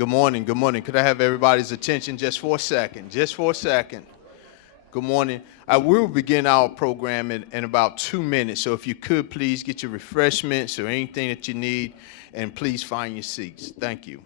Good morning, good morning. Could I have everybody's attention just for a second? Just for a second. Good morning. We will begin our program in about 2 minutes, so if you could please get your refreshments or anything that you need, and please find your seats. Thank you.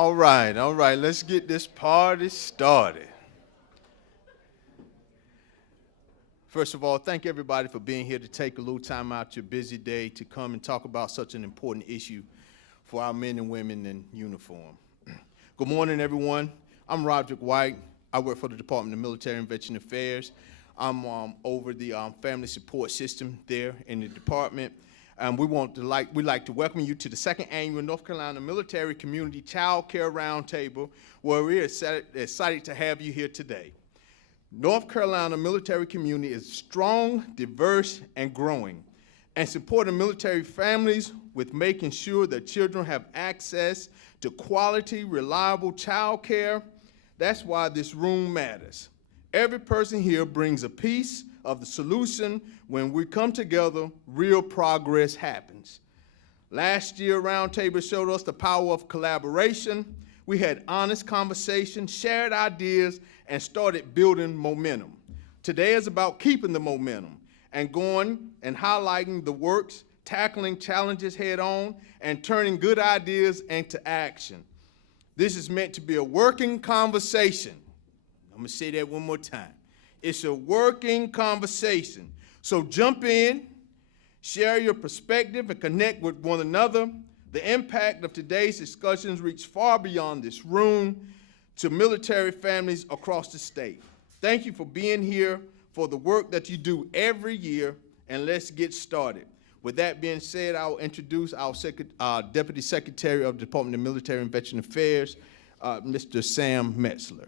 All right, let's get this party started. First of all, thank everybody for being here to take a little time out your busy day to come and talk about such an important issue for our men and women in uniform. Good morning, everyone. I'm Roderick White. I work for the Department of Military and Veteran Affairs. I'm over the family support system there in the department. We'd like to welcome you to the second annual North Carolina Military Community Childcare Roundtable, where we're excited to have you here today. North Carolina military community is strong, diverse, and growing, and supporting military families with making sure that children have access to quality, reliable child care. That's why this room matters. Every person here brings a piece of the solution. When we come together, real progress happens. Last year, Roundtable showed us the power of collaboration. We had honest conversations, shared ideas, and started building momentum. Today is about keeping the momentum and going and highlighting the works, tackling challenges head on, and turning good ideas into action. This is meant to be a working conversation. I'm gonna say that one more time. It's a working conversation. So jump in, share your perspective, and connect with one another. The impact of today's discussions reach far beyond this room to military families across the state. Thank you for being here, for the work that you do every year, and let's get started. With that being said, I'll introduce our Deputy Secretary of the Department of Military and Veteran Affairs, Mr. Sam Metzler.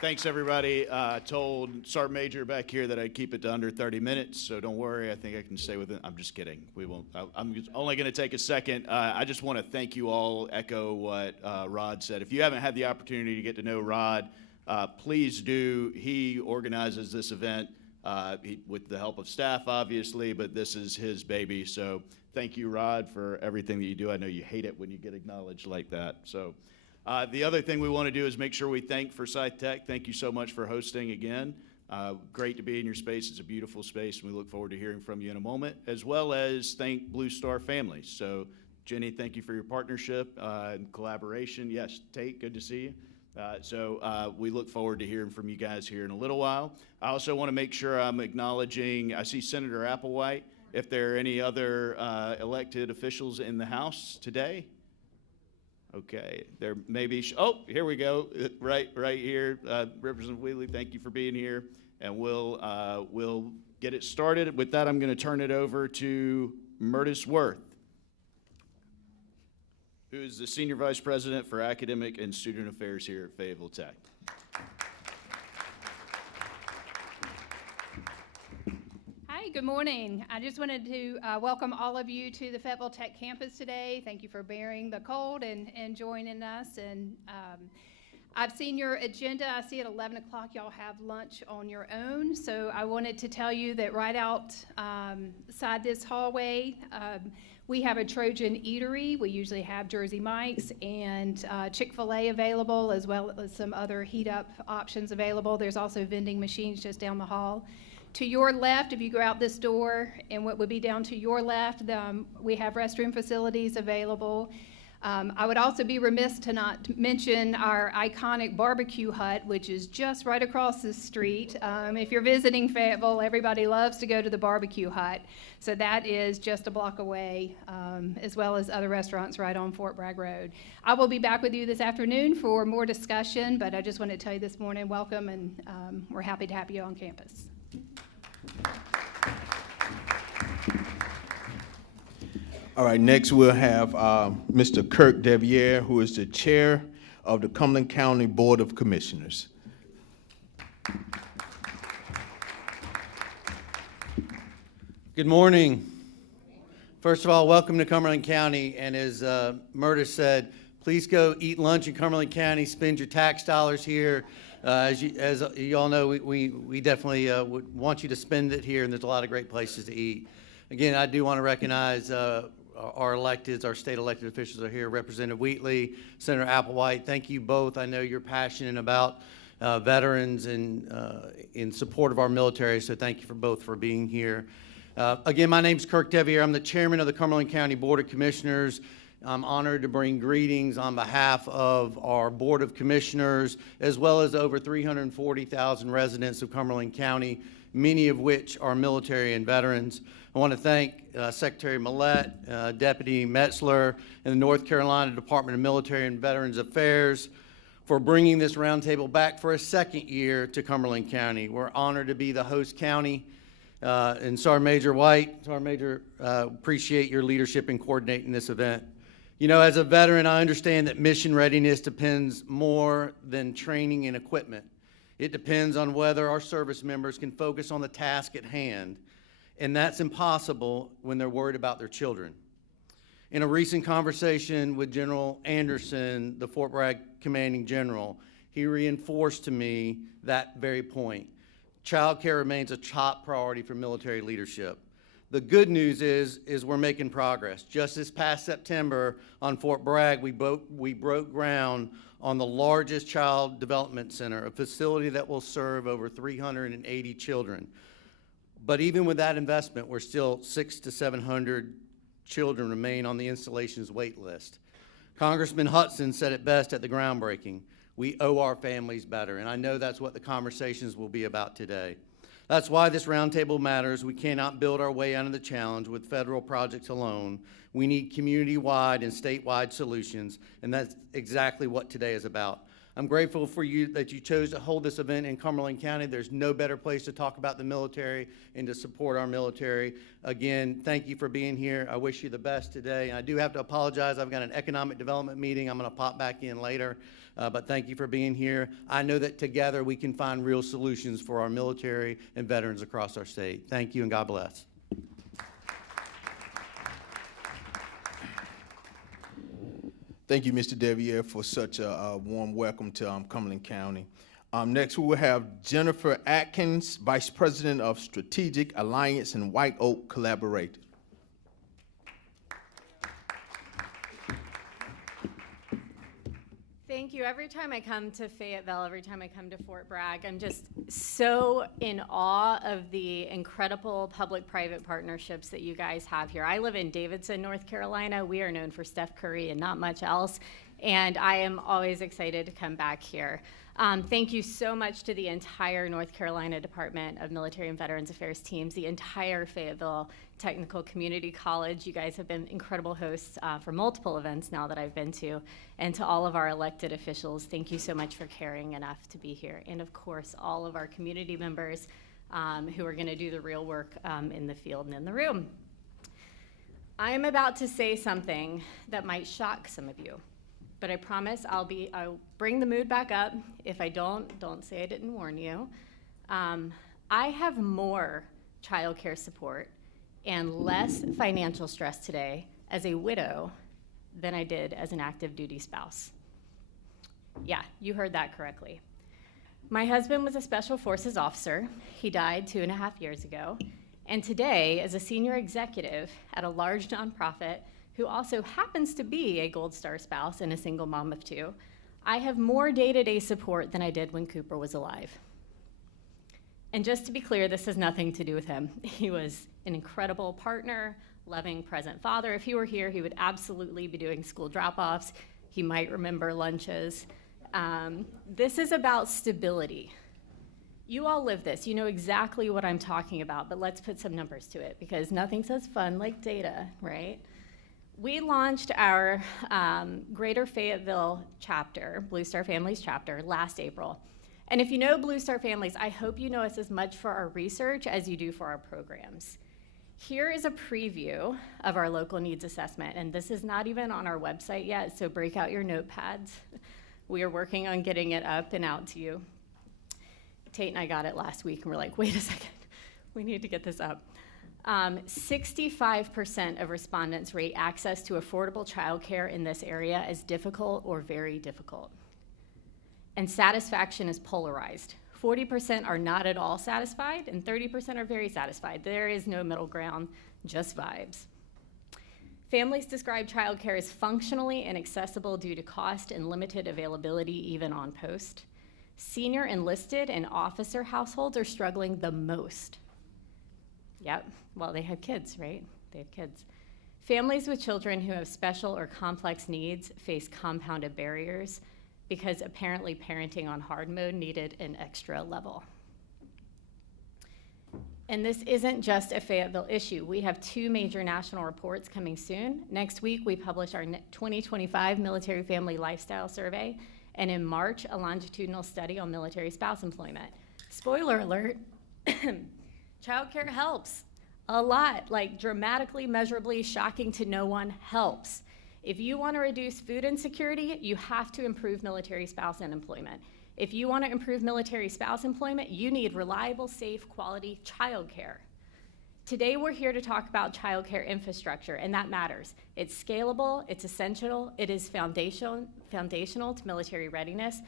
Thanks, everybody. I told Sergeant Major back here that I'd keep it to under 30 minutes, so don't worry. I think I can stay with it. I'm just kidding. We won't. I'm only going to take a second. I just want to thank you all, echo what Rod said. If you haven't had the opportunity to get to know Rod, please do. He organizes this event with the help of staff, obviously, but this is his baby. So thank you, Rod, for everything that you do. I know you hate it when you get acknowledged like that. So. The other thing we want to do is make sure we thank Forsyth Tech. Thank you so much for hosting again. Great to be in your space. It's a beautiful space, and we look forward to hearing from you in a moment, as well as thank Blue Star Families. So, Jenny, thank you for your partnership and collaboration. Yes, Tate, good to see you. We look forward to hearing from you guys here in a little while. I also want to make sure I'm acknowledging, I see Senator Applewhite. If there are any other elected officials in the House today. Okay, there may be, here we go, right here. Representative Wheatley, thank you for being here, and we'll get it started. With that, I'm going to turn it over to Murtis Worth, who is the Senior Vice President for Academic and Student Affairs here at Fayetteville Tech. Good morning. I just wanted to welcome all of you to the Fayetteville Tech campus today. Thank you for bearing the cold and joining us. And I've seen your agenda. I see at 11 o'clock y'all have lunch on your own. So I wanted to tell you that right outside this hallway, we have a Trojan eatery. We usually have Jersey Mike's and Chick-fil-A available, as well as some other heat-up options available. There's also vending machines just down the hall. To your left, if you go out this door, and what would be down to your left, we have restroom facilities available. I would also be remiss to not mention our iconic barbecue hut, which is just right across the street. If you're visiting Fayetteville, everybody loves to go to the barbecue hut. So that is just a block away, as well as other restaurants right on Fort Bragg Road. I will be back with you this afternoon for more discussion, but I just wanted to tell you this morning, welcome, and we're happy to have you on campus. All right, next we'll have Mr. Kirk DeViere, who is the chair of the Cumberland County Board of Commissioners. Good morning. First of all, welcome to Cumberland County, and as Murtis said, please go eat lunch in Cumberland County, spend your tax dollars here. As you all know, we definitely would want you to spend it here, and there's a lot of great places to eat. Again, I do want to recognize our electeds, our state elected officials are here. Representative Wheatley, Senator Applewhite, thank you both. I know you're passionate about veterans and in support of our military, so thank you for both for being here. Again, my name's Kirk DeViere. I'm the chairman of the Cumberland County Board of Commissioners. I'm honored to bring greetings on behalf of our Board of Commissioners, as well as over 340,000 residents of Cumberland County, many of which are military and veterans. I want to thank Secretary Millett, Deputy Metzler, and the North Carolina Department of Military and Veterans Affairs for bringing this roundtable back for a second year to Cumberland County. We're honored to be the host county. And Sergeant Major White, Sergeant Major, appreciate your leadership in coordinating this event. You know, as a veteran, I understand that mission readiness depends more than training and equipment. It depends on whether our service members can focus on the task at hand, and that's impossible when they're worried about their children. In a recent conversation with General Anderson, the Fort Bragg commanding general, he reinforced to me that very point. Child care remains a top priority for military leadership. The good news is we're making progress. Just this past September on Fort Bragg, we broke ground on the largest child development center, a facility that will serve over 380 children. But even with that investment, we're still 600 to 700 children remain on the installation's wait list. Congressman Hudson said it best at the groundbreaking. We owe our families better, and I know that's what the conversations will be about today. That's why this roundtable matters. We cannot build our way out of the challenge with federal projects alone. We need community-wide and statewide solutions, and that's exactly what today is about. I'm grateful for you that you chose to hold this event in Cumberland County. There's no better place to talk about the military and to support our military. Again, thank you for being here. I wish you the best today. And I do have to apologize. I've got an economic development meeting. I'm going to pop back in later. But thank you for being here. I know that together we can find real solutions for our military and veterans across our state. Thank you and God bless. Thank you, Mr. DeViere, for such a warm welcome to Cumberland County. Next, we will have Jennifer Atkins, Vice President of Strategic Alliance and White Oak Collaborative. Thank you. Every time I come to Fayetteville, every time I come to Fort Bragg, I'm just so in awe of the incredible public-private partnerships that you guys have here. I live in Davidson, North Carolina. We are known for Steph Curry and not much else, and I am always excited to come back here. Thank you so much to the entire North Carolina Department of Military and Veterans Affairs teams, the entire Fayetteville Technical Community College. You guys have been incredible hosts for multiple events now that I've been to. And to all of our elected officials, thank you so much for caring enough to be here. And of course, all of our community members who are gonna do the real work in the field and in the room. I am about to say something that might shock some of you, but I promise I'll bring the mood back up. If I don't say I didn't warn you. I have more child care support and less financial stress today as a widow than I did as an active duty spouse. Yeah, you heard that correctly. My husband was a Special Forces officer. He died 2.5 years ago. And today, as a senior executive at a large nonprofit who also happens to be a Gold Star spouse and a single mom of 2, I have more day-to-day support than I did when Cooper was alive. And just to be clear, this has nothing to do with him. He was an incredible partner, loving present father. If he were here, he would absolutely be doing school drop-offs. He might remember lunches. This is about stability. You all live this. You know exactly what I'm talking about, but let's put some numbers to it because nothing says fun like data, right? We launched our Greater Fayetteville chapter, Blue Star Families chapter, last April. And if you know Blue Star Families, I hope you know us as much for our research as you do for our programs. Here is a preview of our local needs assessment, and this is not even on our website yet, so break out your notepads. We are working on getting it up and out to you. Tate and I got it last week, and we're like, wait a second, we need to get this up. 65% of respondents rate access to affordable childcare in this area as difficult or very difficult. And satisfaction is polarized. 40% are not at all satisfied, and 30% are very satisfied. There is no middle ground, just vibes. Families describe childcare as functionally inaccessible due to cost and limited availability, even on post. Senior enlisted and officer households are struggling the most. Yep, well, they have kids, right? They have kids. Families with children who have special or complex needs face compounded barriers because apparently parenting on hard mode needed an extra level. And this isn't just a Fayetteville issue. We have 2 major national reports coming soon. Next week, we publish our 2025 Military Family Lifestyle Survey, and in March, a longitudinal study on military spouse employment. Spoiler alert, childcare helps a lot, like dramatically, measurably, shocking to no one, helps. If you want to reduce food insecurity, you have to improve military spouse unemployment. If you want to improve military spouse employment, you need reliable, safe, quality childcare. Today, we're here to talk about childcare infrastructure, and that matters. It's scalable, it's essential, it is foundational to military readiness,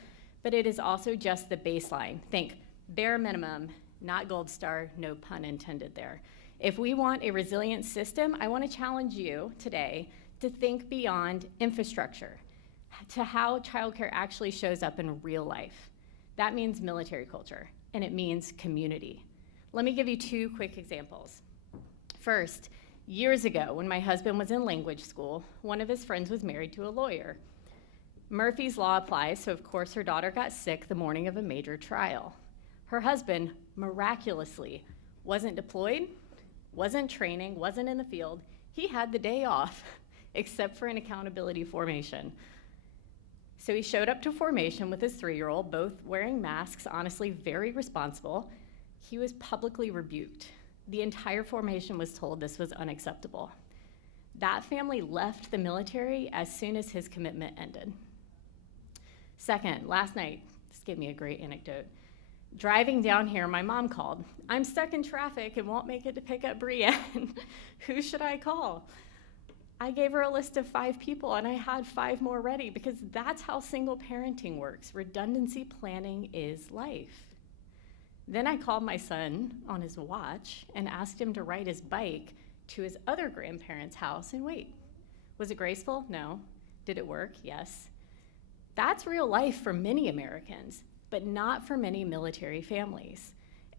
but it is also just the baseline. Think bare minimum, not gold star, no pun intended there. If we want a resilient system, I want to challenge you today to think beyond infrastructure to how childcare actually shows up in real life. That means military culture, and it means community. Let me give you 2 quick examples. First, years ago, when my husband was in language school, one of his friends was married to a lawyer. Murphy's Law applies, so of course her daughter got sick the morning of a major trial. Her husband, miraculously, wasn't deployed, wasn't training, wasn't in the field. He had the day off, except for an accountability formation. So he showed up to formation with his 3-year-old, both wearing masks, honestly very responsible. He was publicly rebuked. The entire formation was told this was unacceptable. That family left the military as soon as his commitment ended. Second, last night, this gave me a great anecdote. Driving down here, my mom called. I'm stuck in traffic and won't make it to pick up Brienne. Who should I call? I gave her a list of 5 people, and I had 5 more ready because that's how single parenting works. Redundancy planning is life. Then I called my son on his watch and asked him to ride his bike to his other grandparents' house and wait. Was it graceful? No. Did it work? Yes. That's real life for many Americans, but not for many military families.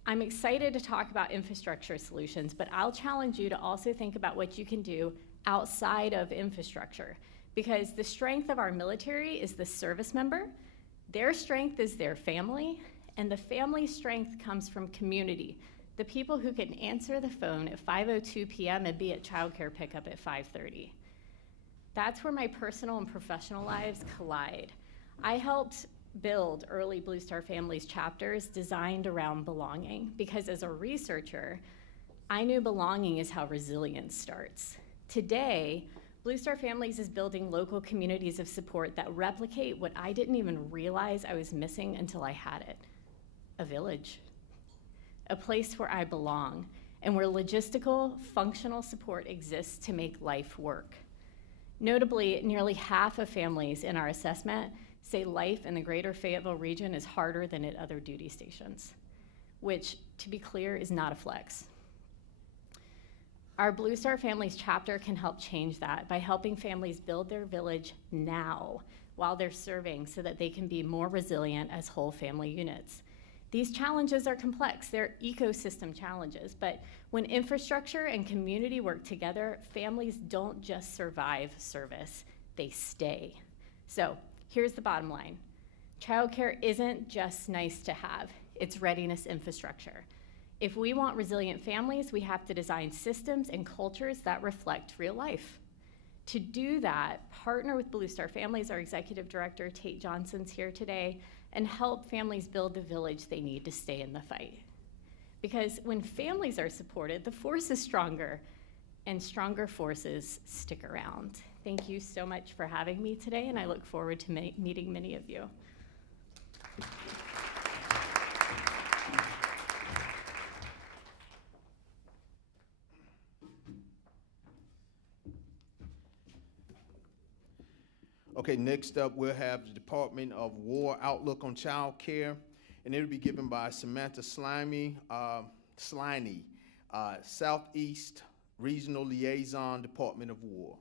I'm excited to talk about infrastructure solutions, but I'll challenge you to also think about what you can do outside of infrastructure, because the strength of our military is the service member, their strength is their family, and the family's strength comes from community, the people who can answer the phone at 5:02 p.m. and be at childcare pickup at 5:30. That's where my personal and professional lives collide. I helped build early Blue Star Families chapters designed around belonging, because as a researcher, I knew belonging is how resilience starts. Today, Blue Star Families is building local communities of support that replicate what I didn't even realize I was missing until I had it. A village, a place where I belong, and where logistical, functional support exists to make life work. Notably, nearly half of families in our assessment say life in the greater Fayetteville region is harder than at other duty stations, which, to be clear, is not a flex. Our Blue Star Families chapter can help change that by helping families build their village now while they're serving so that they can be more resilient as whole family units. These challenges are complex. They're ecosystem challenges, but when infrastructure and community work together, families don't just survive service, they stay. So here's the bottom line. Childcare isn't just nice to have, it's readiness infrastructure. If we want resilient families, we have to design systems and cultures that reflect real life. To do that, partner with Blue Star Families. Our executive director, Tate Johnson's here today, and help families build the village they need to stay in the fight. Because when families are supported, the force is stronger, and stronger forces stick around. Thank you so much for having me today, and I look forward to meeting many of you. Okay, next up, we'll have the Department of War Outlook on Child Care, and it'll be given by Samantha Sliney, Southeast Regional Liaison, Department of War.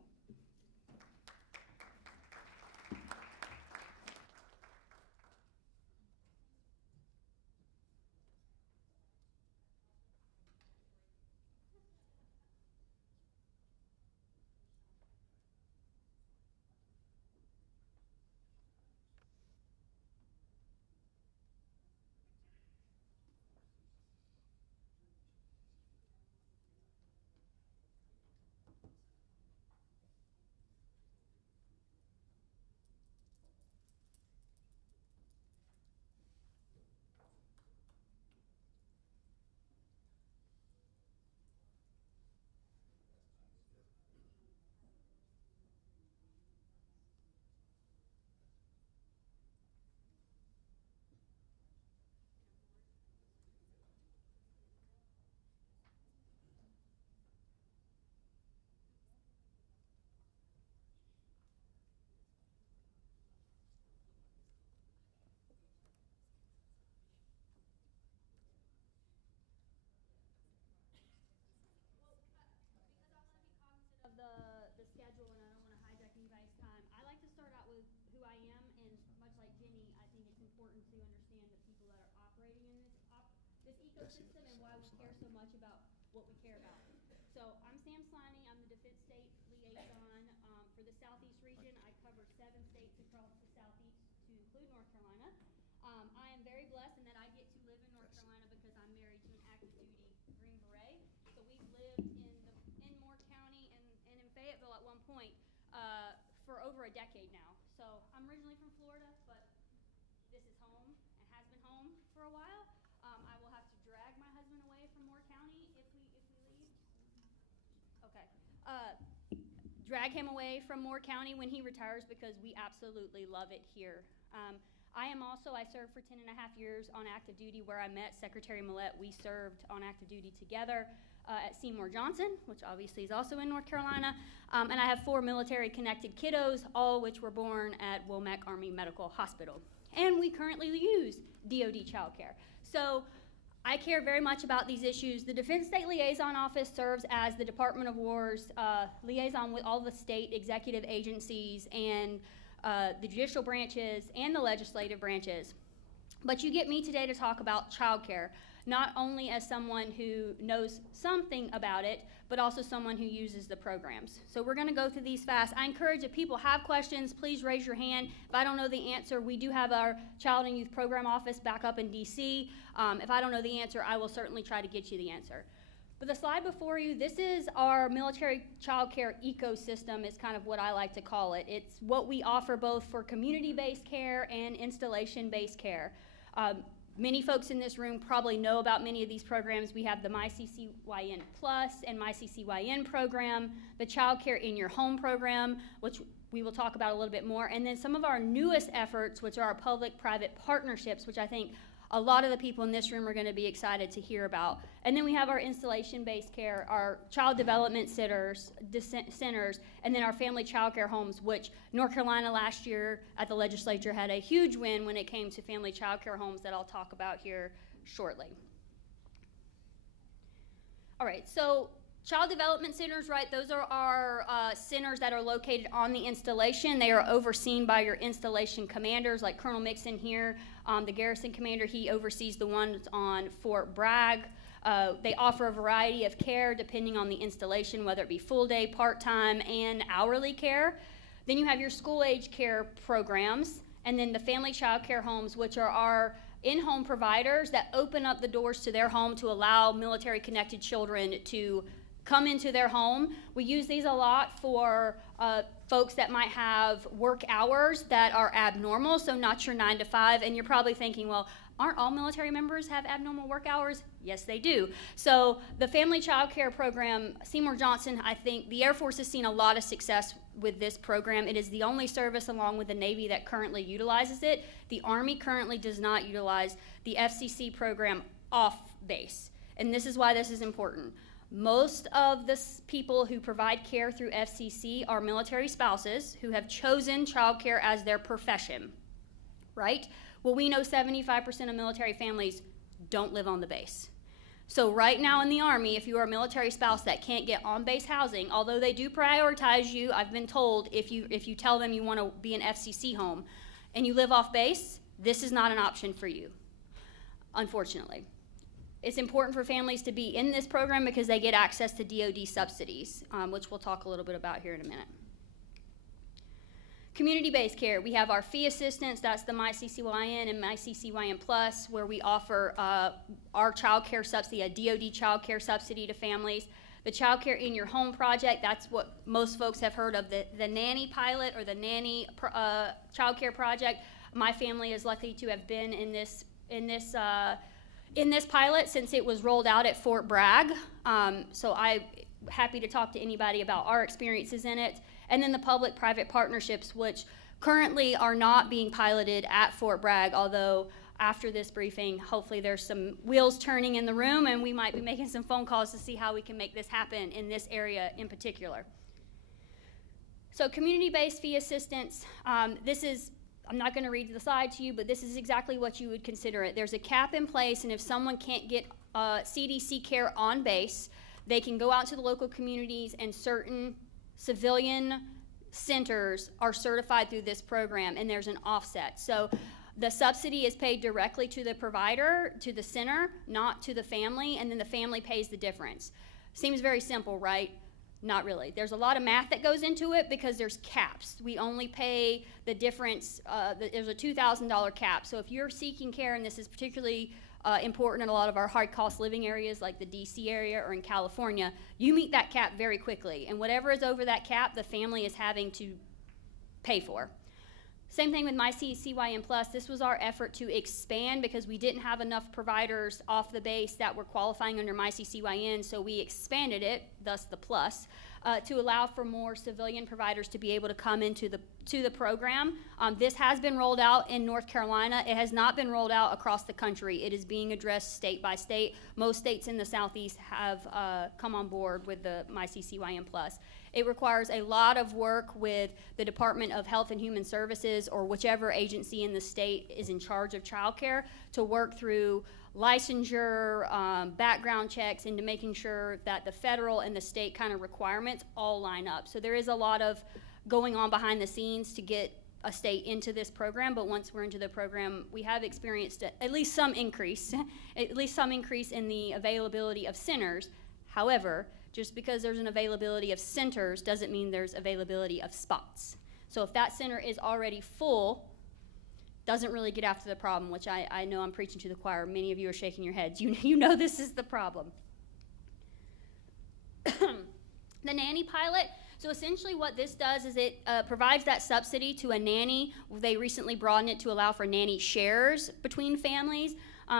system and why we care so much about what we care about. So I'm Sliney. I'm the Defense State Liaison for the Southeast region. I cover 7 states across the Southeast to include North Carolina. I am very blessed in that I get to live in North Carolina because I'm married to an active duty Green Beret. So we've lived in Moore County and in Fayetteville at one point for over a decade now. So I'm originally from Florida, but this is home and has been home for a while. I will have to drag my husband away from Moore County if we leave. Okay. Drag him away from Moore County when he retires because we absolutely love it here. I served for 10 and a half years on active duty where I met Secretary Millett. We served on active duty together at Seymour Johnson, which obviously is also in North Carolina. And I have 4 military-connected kiddos, all which were born at Womack Army Medical Hospital. And we currently use DoD childcare. So I care very much about these issues. The Defense State Liaison Office serves as the Department of War's liaison with all the state executive agencies and the judicial branches and the legislative branches. But you get me today to talk about childcare, not only as someone who knows something about it, but also someone who uses the programs. So we're gonna go through these fast. I encourage if people have questions, please raise your hand. If I don't know the answer, we do have our Child and Youth Program Office back up in DC. If I don't know the answer, I will certainly try to get you the answer. But the slide before you, this is our military child care ecosystem is kind of what I like to call it. It's what we offer both for community-based care and installation-based care. Many folks in this room probably know about many of these programs. We have the MyCCYN Plus and MyCCYN program, the Child Care in Your Home program, which we will talk about a little bit more, and then some of our newest efforts, which are our public-private partnerships, which I think a lot of the people in this room are going to be excited to hear about. And then we have our installation-based care, our child development centers, and then our family child care homes, which North Carolina last year at the legislature had a huge win when it came to family child care homes that I'll talk about here shortly. All right, so child development centers, right, those are our centers that are located on the installation. They are overseen by your installation commanders, like Colonel Mixon here, the garrison commander. He oversees the ones on Fort Bragg. They offer a variety of care depending on the installation, whether it be full day, part-time, and hourly care. Then you have your school-age care programs, and then the family child care homes, which are our in-home providers that open up the doors to their home to allow military-connected children to come into their home. We use these a lot for folks that might have work hours that are abnormal, so not your 9 to 5, and you're probably thinking, well, aren't all military members have abnormal work hours? Yes, they do. So the family child care program, Seymour Johnson, I think the Air Force has seen a lot of success with this program. It is the only service along with the Navy that currently utilizes it. The Army currently does not utilize the FTCC program off base, and this is why this is important. Most of the people who provide care through FTCC are military spouses who have chosen childcare as their profession, right? Well, we know 75% of military families don't live on the base. So right now in the Army, if you are a military spouse that can't get on-base housing, although they do prioritize you, I've been told if you tell them you want to be an FTCC home and you live off base, this is not an option for you, unfortunately. It's important for families to be in this program because they get access to DoD subsidies, which we'll talk a little bit about here in a minute. Community-based care, we have our fee assistance, that's the MyCCYN and MyCCYN Plus, where we offer our child care subsidy, a DoD child care subsidy to families. The Child Care in Your Home project, that's what most folks have heard of, the nanny pilot or the nanny child care project. My family is lucky to have been in this pilot since it was rolled out at Fort Bragg. So I'm happy to talk to anybody about our experiences in it. And then the public-private partnerships, which currently are not being piloted at Fort Bragg, although after this briefing, hopefully there's some wheels turning in the room and we might be making some phone calls to see how we can make this happen in this area in particular. So community-based fee assistance, this is, I'm not going to read the slide to you, but this is exactly what you would consider it. There's a cap in place, and if someone can't get CDC care on base, they can go out to the local communities, and certain civilian centers are certified through this program, and there's an offset. So The subsidy is paid directly to the provider, to the center, not to the family, and then the family pays the difference. Seems very simple, right? Not really. There's a lot of math that goes into it because there's caps. We only pay the difference, there's a $2,000 cap. So if you're seeking care, and this is particularly important in a lot of our high-cost living areas like the DC area or in California, you meet that cap very quickly. And whatever is over that cap, the family is having to pay for. Same thing with MyCCYN Plus. This was our effort to expand because we didn't have enough providers off the base that were qualifying under MyCCYN, so we expanded it, thus the plus, to allow for more civilian providers to be able to come into the program. This has been rolled out in North Carolina. It has not been rolled out across the country. It is being addressed state by state. Most states in the Southeast have come on board with the MyCCYN Plus. It requires a lot of work with the Department of Health and Human Services or whichever agency in the state is in charge of childcare to work through licensure, background checks, into making sure that the federal and the state kind of requirements all line up. So there is a lot of going on behind the scenes to get a state into this program, but once we're into the program, we have experienced at least some increase, in the availability of centers. However, just because there's an availability of centers doesn't mean there's availability of spots. So if that center is already full, doesn't really get after the problem, which I know I'm preaching to the choir. Many of you are shaking your heads. You know this is the problem. The nanny pilot. So essentially what this does is it provides that subsidy to a nanny. They recently broadened it to allow for nanny shares between families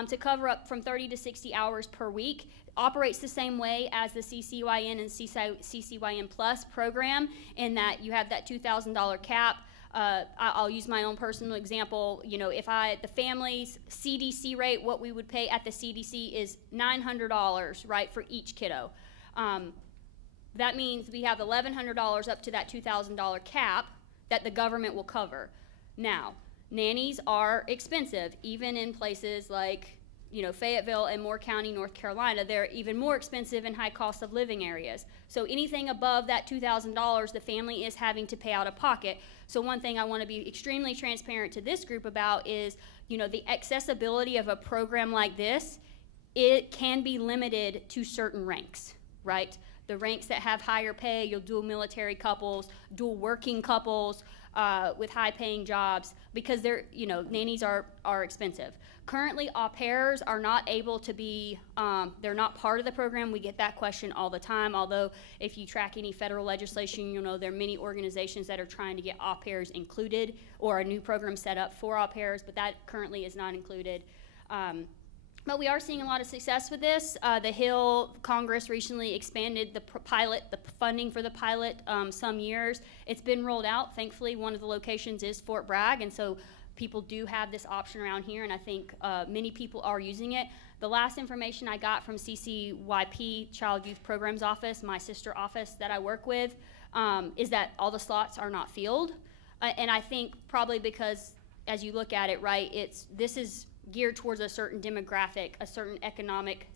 to cover up from 30 to 60 hours per week. Operates the same way as the CCYN and CCYN Plus program in that you have that $2,000 cap. I'll use my own personal example. You know, if the family's CDC rate, what we would pay at the CDC is $900, right, for each kiddo. That means we have $1,100 up to that $2,000 cap that the government will cover. Now, nannies are expensive, even in places like, you know, Fayetteville and Moore County, North Carolina. They're even more expensive in high cost of living areas. So anything above that $2,000, the family is having to pay out of pocket. So one thing I want to be extremely transparent to this group about is, you know, the accessibility of a program like this, it can be limited to certain ranks, right? The ranks that have higher pay, you'll dual military couples, dual working couples with high paying jobs, because they're, you know, nannies are expensive. Currently, au pairs are not able to be, they're not part of the program. We get that question all the time, although if you track any federal legislation, you know there are many organizations that are trying to get au pairs included or a new program set up for au pairs, but that currently is not included. But we are seeing a lot of success with this. The Hill Congress recently expanded the funding for the pilot some years. It's been rolled out. Thankfully, one of the locations is Fort Bragg, and so people do have this option around here, and I think many people are using it. The last information I got from CCYP, Child Youth Programs Office, my sister office that I work with, is that all the slots are not filled. And I think probably because, as you look at it, right, this is geared towards a certain demographic, a certain economic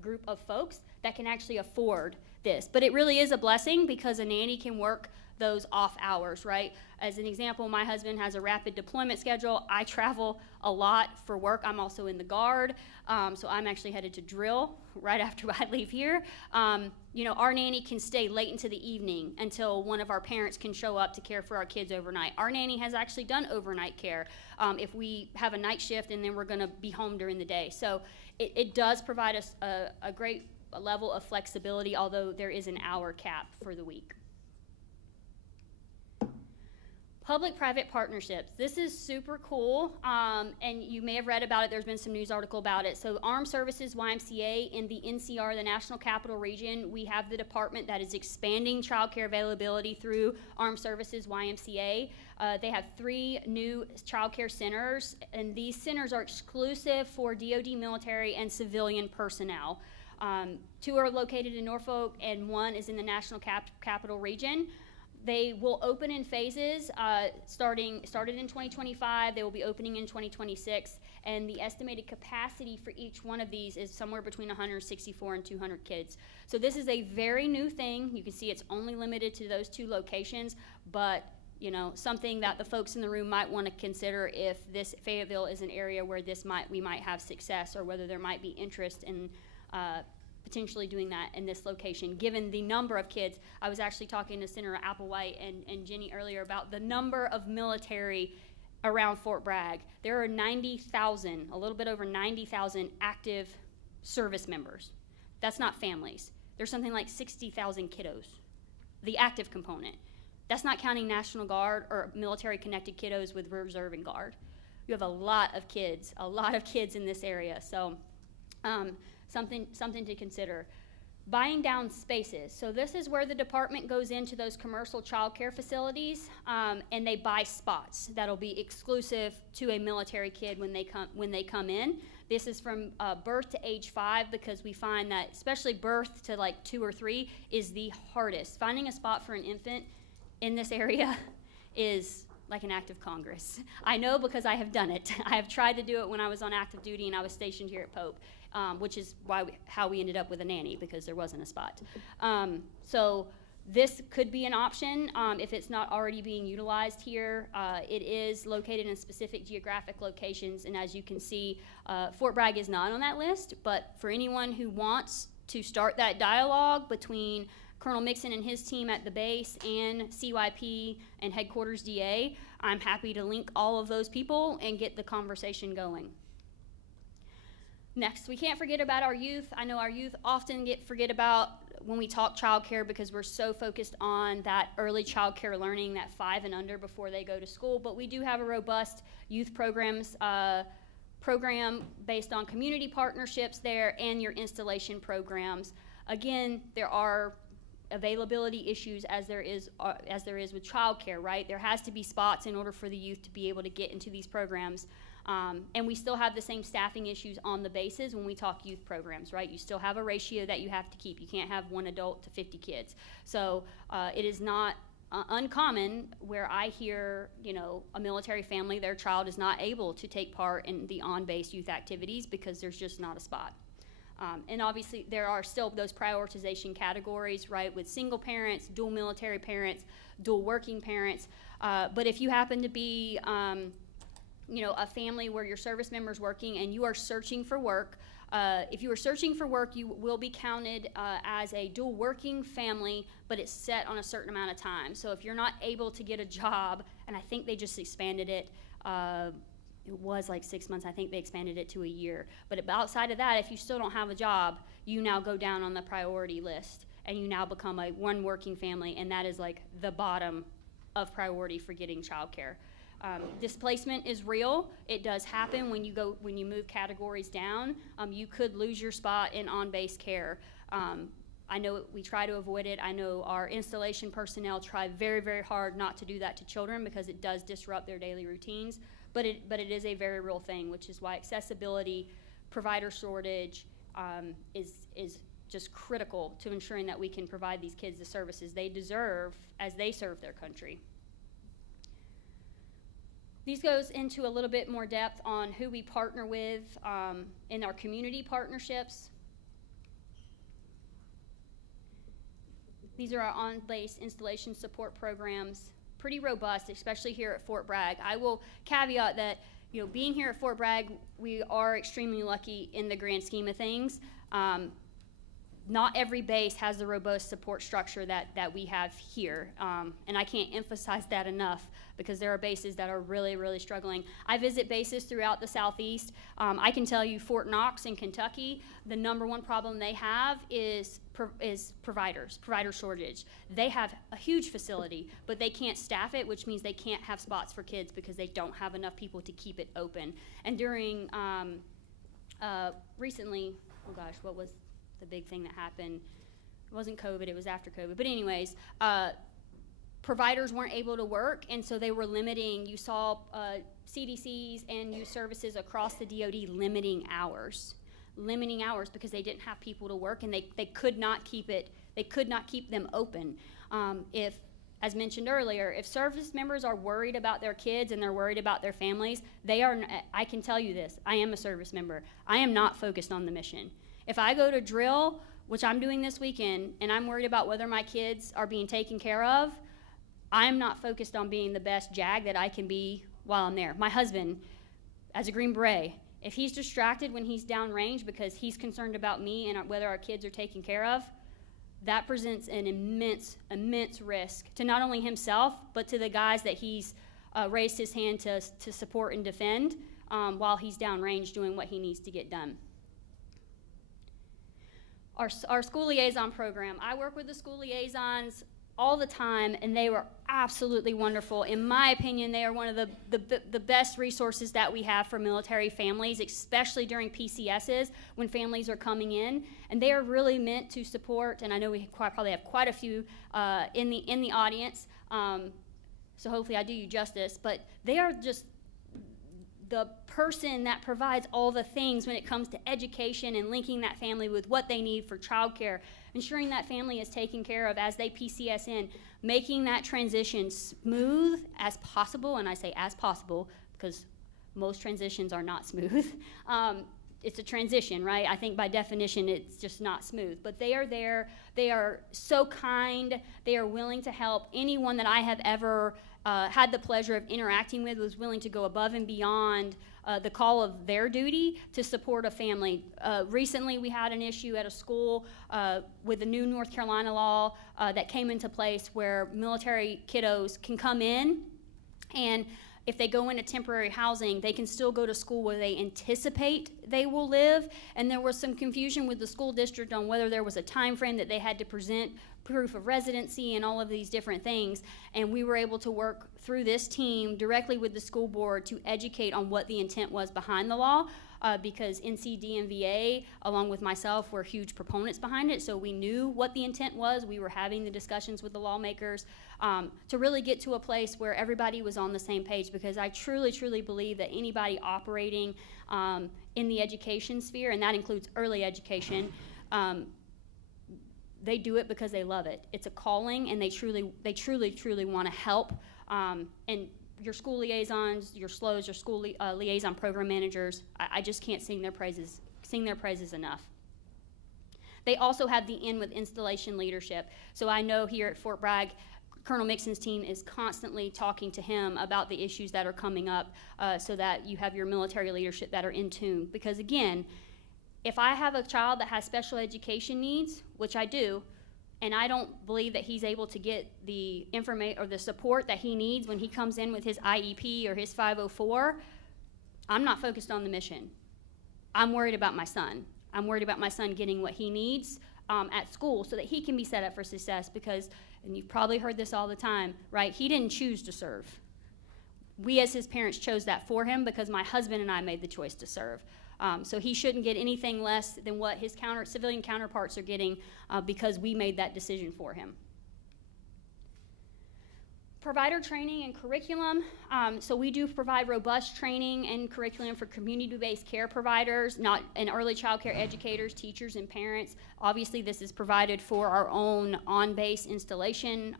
group of folks that can actually afford this. But it really is a blessing because a nanny can work those off hours, right? As an example, my husband has a rapid deployment schedule. I travel a lot for work. I'm also in the Guard, so I'm actually headed to drill right after I leave here. You know, our nanny can stay late into the evening until one of our parents can show up to care for our kids overnight. Our nanny has actually done overnight care if we have a night shift and then we're gonna be home during the day. So it does provide us a great level of flexibility, although there is an hour cap for the week. Public-private partnerships. This is super cool, and you may have read about it. There's been some news article about it. So Armed Services YMCA in the NCR, the National Capital Region, we have the department that is expanding childcare availability through Armed Services YMCA. They have 3 new childcare centers, and these centers are exclusive for DoD military and civilian personnel. 2 are located in Norfolk, and 1 is in the National Capital Region. They will open in phases, started in 2025, they will be opening in 2026, and the estimated capacity for each one of these is somewhere between 164 and 200 kids. So this is a very new thing. You can see it's only limited to those 2 locations, but You know, something that the folks in the room might want to consider if this Fayetteville is an area where we might have success, or whether there might be interest in potentially doing that in this location, given the number of kids. I was actually talking to Senator Applewhite and Jenny earlier about the number of military around Fort Bragg. There are 90,000, a little bit over 90,000 active service members. That's not families. There's something like 60,000 kiddos, the active component. That's not counting National Guard or military-connected kiddos with Reserve and Guard. You have a lot of kids in this area. So something to consider. Buying down spaces. So this is where the department goes into those commercial child care facilities, and they buy spots that'll be exclusive to a military kid when they come in. This is from birth to age 5, because we find that especially birth to like 2 or 3 is the hardest. Finding a spot for an infant in this area is like an act of Congress. I know because I have done it. I have tried to do it when I was on active duty and I was stationed here at Pope, which is how we ended up with a nanny, because there wasn't a spot. So this could be an option if it's not already being utilized here. It is located in specific geographic locations, and as you can see, Fort Bragg is not on that list, but for anyone who wants to start that dialogue between Colonel Mixon and his team at the base and CYP and Headquarters DA, I'm happy to link all of those people and get the conversation going. Next, we can't forget about our youth. I know our youth often forget about when we talk child care, because we're so focused on that early child care learning, that 5 and under before they go to school, but we do have a robust youth program based on community partnerships there and your installation programs. Again, there are availability issues as there is with childcare, right? There has to be spots in order for the youth to be able to get into these programs. And we still have the same staffing issues on the bases when we talk youth programs, right? You still have a ratio that you have to keep. You can't have 1 adult to 50 kids. So it is not uncommon where I hear, you know, a military family, their child is not able to take part in the on-base youth activities because there's just not a spot. And obviously there are still those prioritization categories, right, with single parents, dual military parents, dual working parents. But if you happen to be, you know, a family where your service member's working and you are searching for work, if you are searching for work, you will be counted as a dual working family, but it's set on a certain amount of time. So if you're not able to get a job, and I think they just expanded it, it was like 6 months. I think they expanded it to a year. But outside of that, if you still don't have a job, you now go down on the priority list, and you now become a 1 working family, and that is like the bottom of priority for getting childcare. Displacement is real. It does happen when you move categories down. You could lose your spot in on-base care. I know we try to avoid it. I know our installation personnel try very, very hard not to do that to children because it does disrupt their daily routines. But it is a very real thing, which is why accessibility, provider shortage is just critical to ensuring that we can provide these kids the services they deserve as they serve their country. These goes into a little bit more depth on who we partner with in our community partnerships. These are our on-base installation support programs. Pretty robust, especially here at Fort Bragg. I will caveat that, you know, being here at Fort Bragg, we are extremely lucky in the grand scheme of things. Not every base has the robust support structure that we have here, and I can't emphasize that enough because there are bases that are really, really struggling. I visit bases throughout the Southeast. I can tell you Fort Knox in Kentucky, the #1 problem they have is provider shortage. They have a huge facility, but they can't staff it, which means they can't have spots for kids because they don't have enough people to keep it open. And during recently, oh gosh, what was the big thing that happened? It wasn't COVID, it was after COVID. But anyways, providers weren't able to work, and so they were limiting. You saw CDCs and youth services across the DoD limiting hours because they didn't have people to work, and they could not keep them open. If, as mentioned earlier, if service members are worried about their kids and they're worried about their families, I can tell you this, I am a service member. I am not focused on the mission. If I go to drill, which I'm doing this weekend, and I'm worried about whether my kids are being taken care of, I'm not focused on being the best JAG that I can be while I'm there. My husband, as a Green Beret, if he's distracted when he's downrange because he's concerned about me and whether our kids are taken care of, that presents an immense risk to not only himself, but to the guys that he's raised his hand to support and defend while he's downrange doing what he needs to get done. Our school liaison program, I work with the school liaisons all the time, and they were absolutely wonderful. In my opinion, they are one of the best resources that we have for military families, especially during PCSs when families are coming in. And they are really meant to support, and I know we probably have quite a few in the audience, so hopefully I do you justice, but they are just the person that provides all the things when it comes to education and linking that family with what they need for childcare, ensuring that family is taken care of as they PCS in, making that transition smooth as possible, and I say as possible because most transitions are not smooth. It's a transition, right? I think by definition it's just not smooth, but they are there. They are so kind. They are willing to help. Anyone that I have ever had the pleasure of interacting with was willing to go above and beyond the call of their duty to support a family. Recently we had an issue at a school with the new North Carolina law that came into place where military kiddos can come in, and if they go into temporary housing, they can still go to school where they anticipate they will live. And there was some confusion with the school district on whether there was a time frame that they had to present proof of residency and all of these different things. And we were able to work through this team directly with the school board to educate on what the intent was behind the law, because NCDMVA, along with myself, were huge proponents behind it. So we knew what the intent was. We were having the discussions with the lawmakers to really get to a place where everybody was on the same page, because I truly, truly believe that anybody operating in the education sphere, and that includes early education, they do it because they love it. It's a calling, and they truly want to help. And your school liaisons, your SLOs, your school liaison program managers, I just can't sing their praises enough. They also have the in with installation leadership. So I know here at Fort Bragg, Colonel Mixon's team is constantly talking to him about the issues that are coming up so that you have your military leadership that are in tune. Because again, if I have a child that has special education needs, which I do, and I don't believe that he's able to get the information or the support that he needs when he comes in with his IEP or his 504, I'm not focused on the mission. I'm worried about my son. I'm worried about my son getting what he needs at school so that he can be set up for success, because, and you've probably heard this all the time, right? He didn't choose to serve. We as his parents chose that for him because my husband and I made the choice to serve. So he shouldn't get anything less than what his civilian counterparts are getting because we made that decision for him. Provider training and curriculum. So we do provide robust training and curriculum for community-based care providers, and early child care educators, teachers, and parents. Obviously, this is provided for our own on-base installation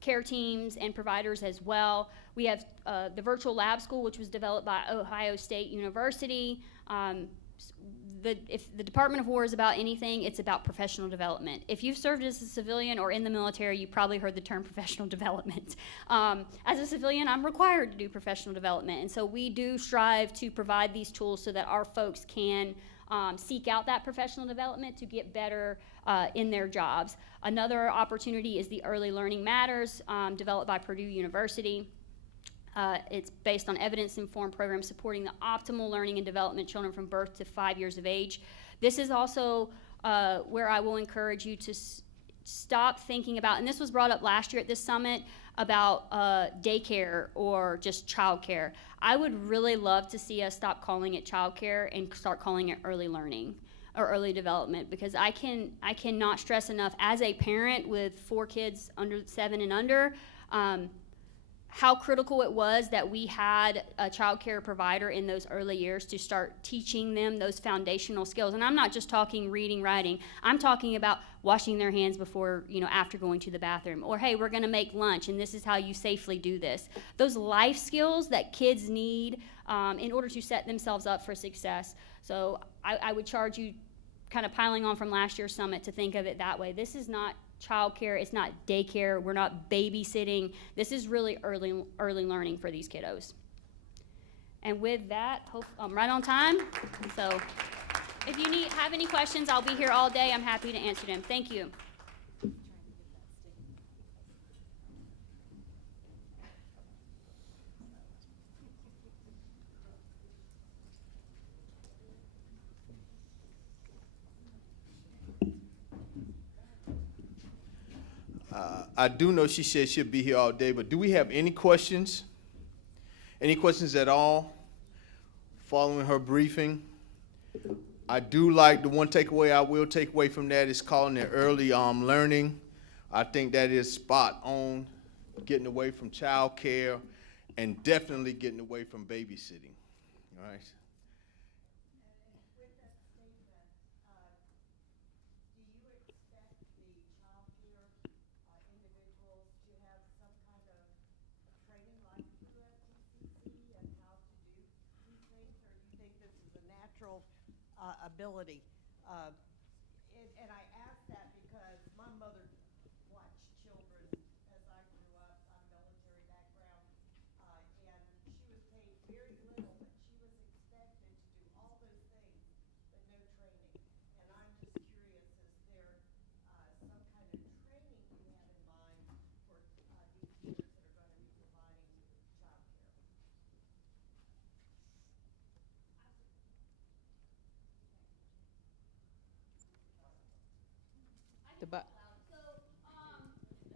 care teams and providers as well. We have the virtual lab school, which was developed by Ohio State University. If the Department of War is about anything, it's about professional development. If you've served as a civilian or in the military, you probably heard the term professional development. As a civilian, I'm required to do professional development, and so we do strive to provide these tools so that our folks can seek out that professional development to get better in their jobs. Another opportunity is the Early Learning Matters, developed by Purdue University. It's based on evidence-informed programs supporting the optimal learning and development of children from birth to 5 years of age. This is also where I will encourage you to stop thinking about, and this was brought up last year at this summit, about daycare or just childcare. I would really love to see us stop calling it childcare and start calling it early learning or early development, because I cannot stress enough, as a parent with 4 kids under 7 and under, how critical it was that we had a child care provider in those early years to start teaching them those foundational skills. And I'm not just talking reading, writing. I'm talking about washing their hands before, after going to the bathroom. Or, hey, we're going to make lunch, and this is how you safely do this. Those life skills that kids need in order to set themselves up for success. So I would charge you, kind of piling on from last year's summit, to think of it that way. This is not childcare, it's not daycare, we're not babysitting. This is really early learning for these kiddos. And with that, I'm right on time. So if you have any questions, I'll be here all day. I'm happy to answer them. Thank you. I do know she said she'll be here all day, but do we have any questions? Any questions at all following her briefing? I do like the one takeaway I will take away from that is calling it early learning. I think that is spot on, getting away from child care and definitely getting away from babysitting, all right? Ability. And I ask that because my mother watched children as I grew up. I'm military background, and she was paid very little, but she was expected to do all those things, but no training. And I'm just curious, is there some kind of training you have in mind for these teachers that are going to be providing child care?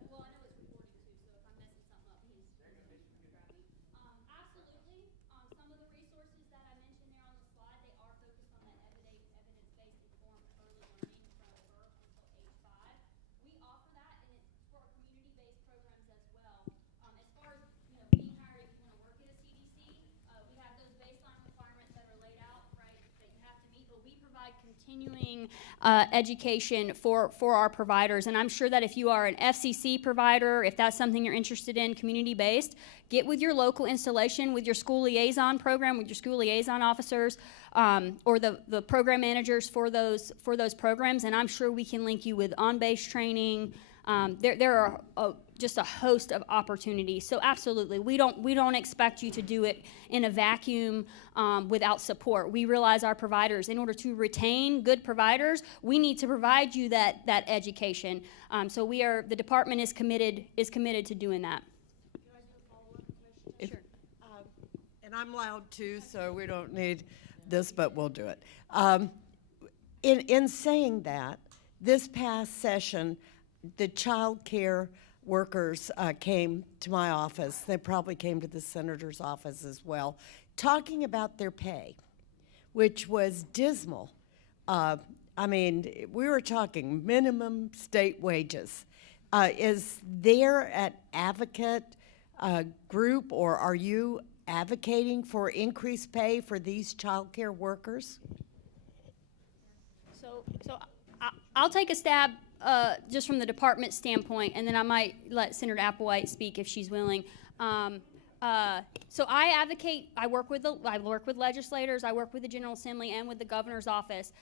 Well, I know it's recording too, so if I'm messing something up, please grab me. Absolutely. Some of the resources that I mentioned there on the slide, they are focused on that evidence-based informed early learning from birth until age 5. We offer that, and it's for our community-based programs as well. As far as being hired, if you want to work at a CDC, we have those baseline requirements that are laid out, right, that you have to meet. But we provide continuing education for our providers, and I'm sure that if you are an FCC provider, if that's something you're interested in, community-based, get with your local installation, with your school liaison program, with your school liaison officers, or the program managers for those programs, and I'm sure we can link you with on-base training. There are just a host of opportunities. So absolutely, we don't expect you to do it in a vacuum without support. We realize our providers, in order to retain good providers, we need to provide you that education. So the department is committed to doing that. Can I do a follow-up question? Sure. And I'm loud too, so we don't need this, but we'll do it. In saying that, this past session, the child care workers came to my office. They probably came to the senator's office as well, talking about their pay, which was dismal. I mean, we were talking minimum state wages. Is there an advocate group, or are you advocating for increased pay for these child care workers? So I'll take a stab just from the department standpoint, and then I might let Senator Applewhite speak if she's willing. So I advocate. I work with legislators. I work with the General Assembly and with the governor's office.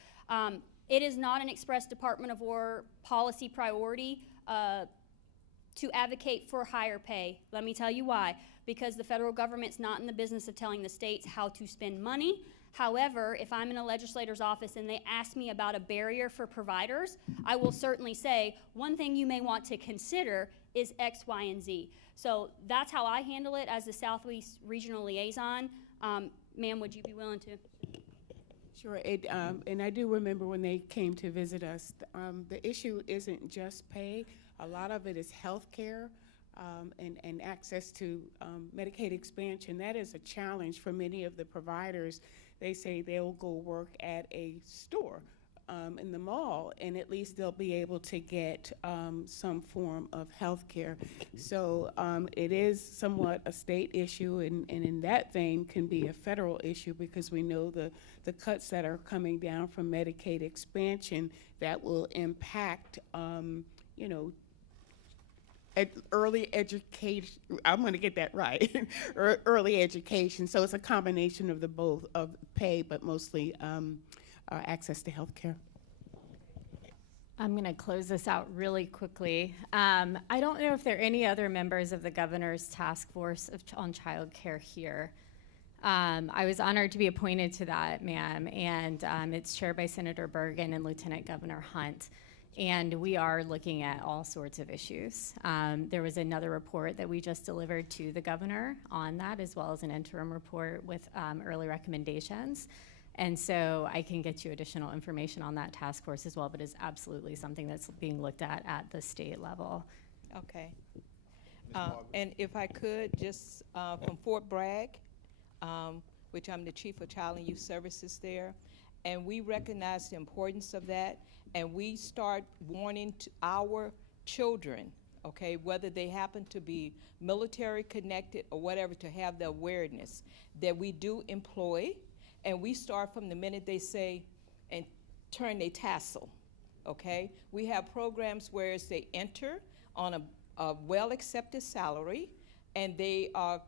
It is not an express Department of War policy priority to advocate for higher pay. Let me tell you why. Because the federal government's not in the business of telling the states how to spend money. However, if I'm in a legislator's office and they ask me about a barrier for providers, I will certainly say, one thing you may want to consider is X, Y, and Z. So that's how I handle it as the Southeast Regional Liaison. Ma'am, would you be willing to? Sure, and I do remember when they came to visit us, the issue isn't just pay. A lot of it is health care and access to Medicaid expansion. That is a challenge for many of the providers. They say they'll go work at a store in the mall, and at least they'll be able to get some form of health care. So it is somewhat a state issue, and in that vein can be a federal issue, because we know the cuts that are coming down from Medicaid expansion that will impact, early education. I'm going to get that right. Early education. So it's a combination of the both of pay, but mostly access to health care. I'm going to close this out really quickly. I don't know if there are any other members of the governor's task force on child care here. I was honored to be appointed to that, ma'am, and it's chaired by Senator Bergen and Lieutenant Governor Hunt. And we are looking at all sorts of issues. There was another report that we just delivered to the governor on that, as well as an interim report with early recommendations. And so I can get you additional information on that task force as well, but it's absolutely something that's being looked at the state level. Okay. And if I could, just from Fort Bragg, which I'm the Chief of Child and Youth Services there, and we recognize the importance of that, and we start warning to our children, okay, whether they happen to be military connected or whatever, to have the awareness that we do employ, and we start from the minute they say and turn their tassel, okay? We have programs where they enter on a well-accepted salary, and they are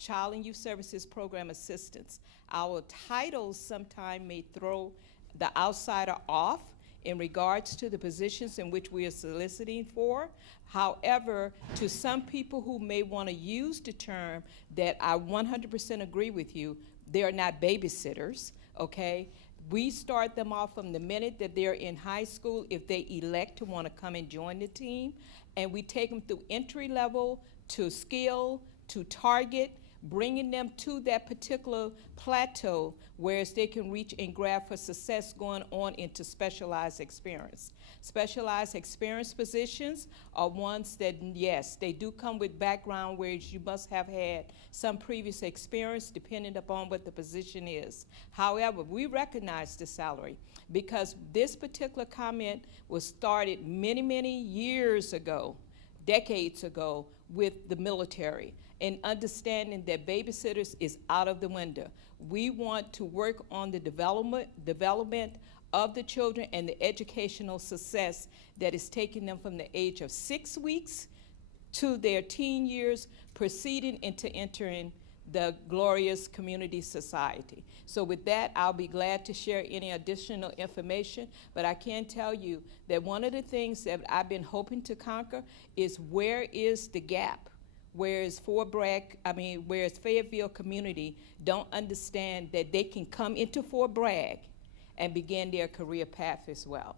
Child and Youth Services Program Assistants. Our titles sometimes may throw the outsider off in regards to the positions in which we are soliciting for. However, to some people who may want to use the term that I 100% agree with you, they are not babysitters, okay? We start them off from the minute that they're in high school if they elect to want to come and join the team, and we take them through entry level to skill, to target, bringing them to that particular plateau whereas they can reach and grab for success going on into specialized experience. Specialized experience positions are ones that, yes, they do come with background where you must have had some previous experience depending upon what the position is. However, we recognize the salary because this particular comment was started many, many years ago, decades ago, with the military, and understanding that babysitters is out of the window. We want to work on the development of the children and the educational success that is taking them from the age of 6 weeks to their teen years, proceeding into entering the glorious community society. So with that, I'll be glad to share any additional information, but I can tell you that one of the things that I've been hoping to conquer is where is the gap? Whereas Fayetteville community don't understand that they can come into Fort Bragg and begin their career path as well,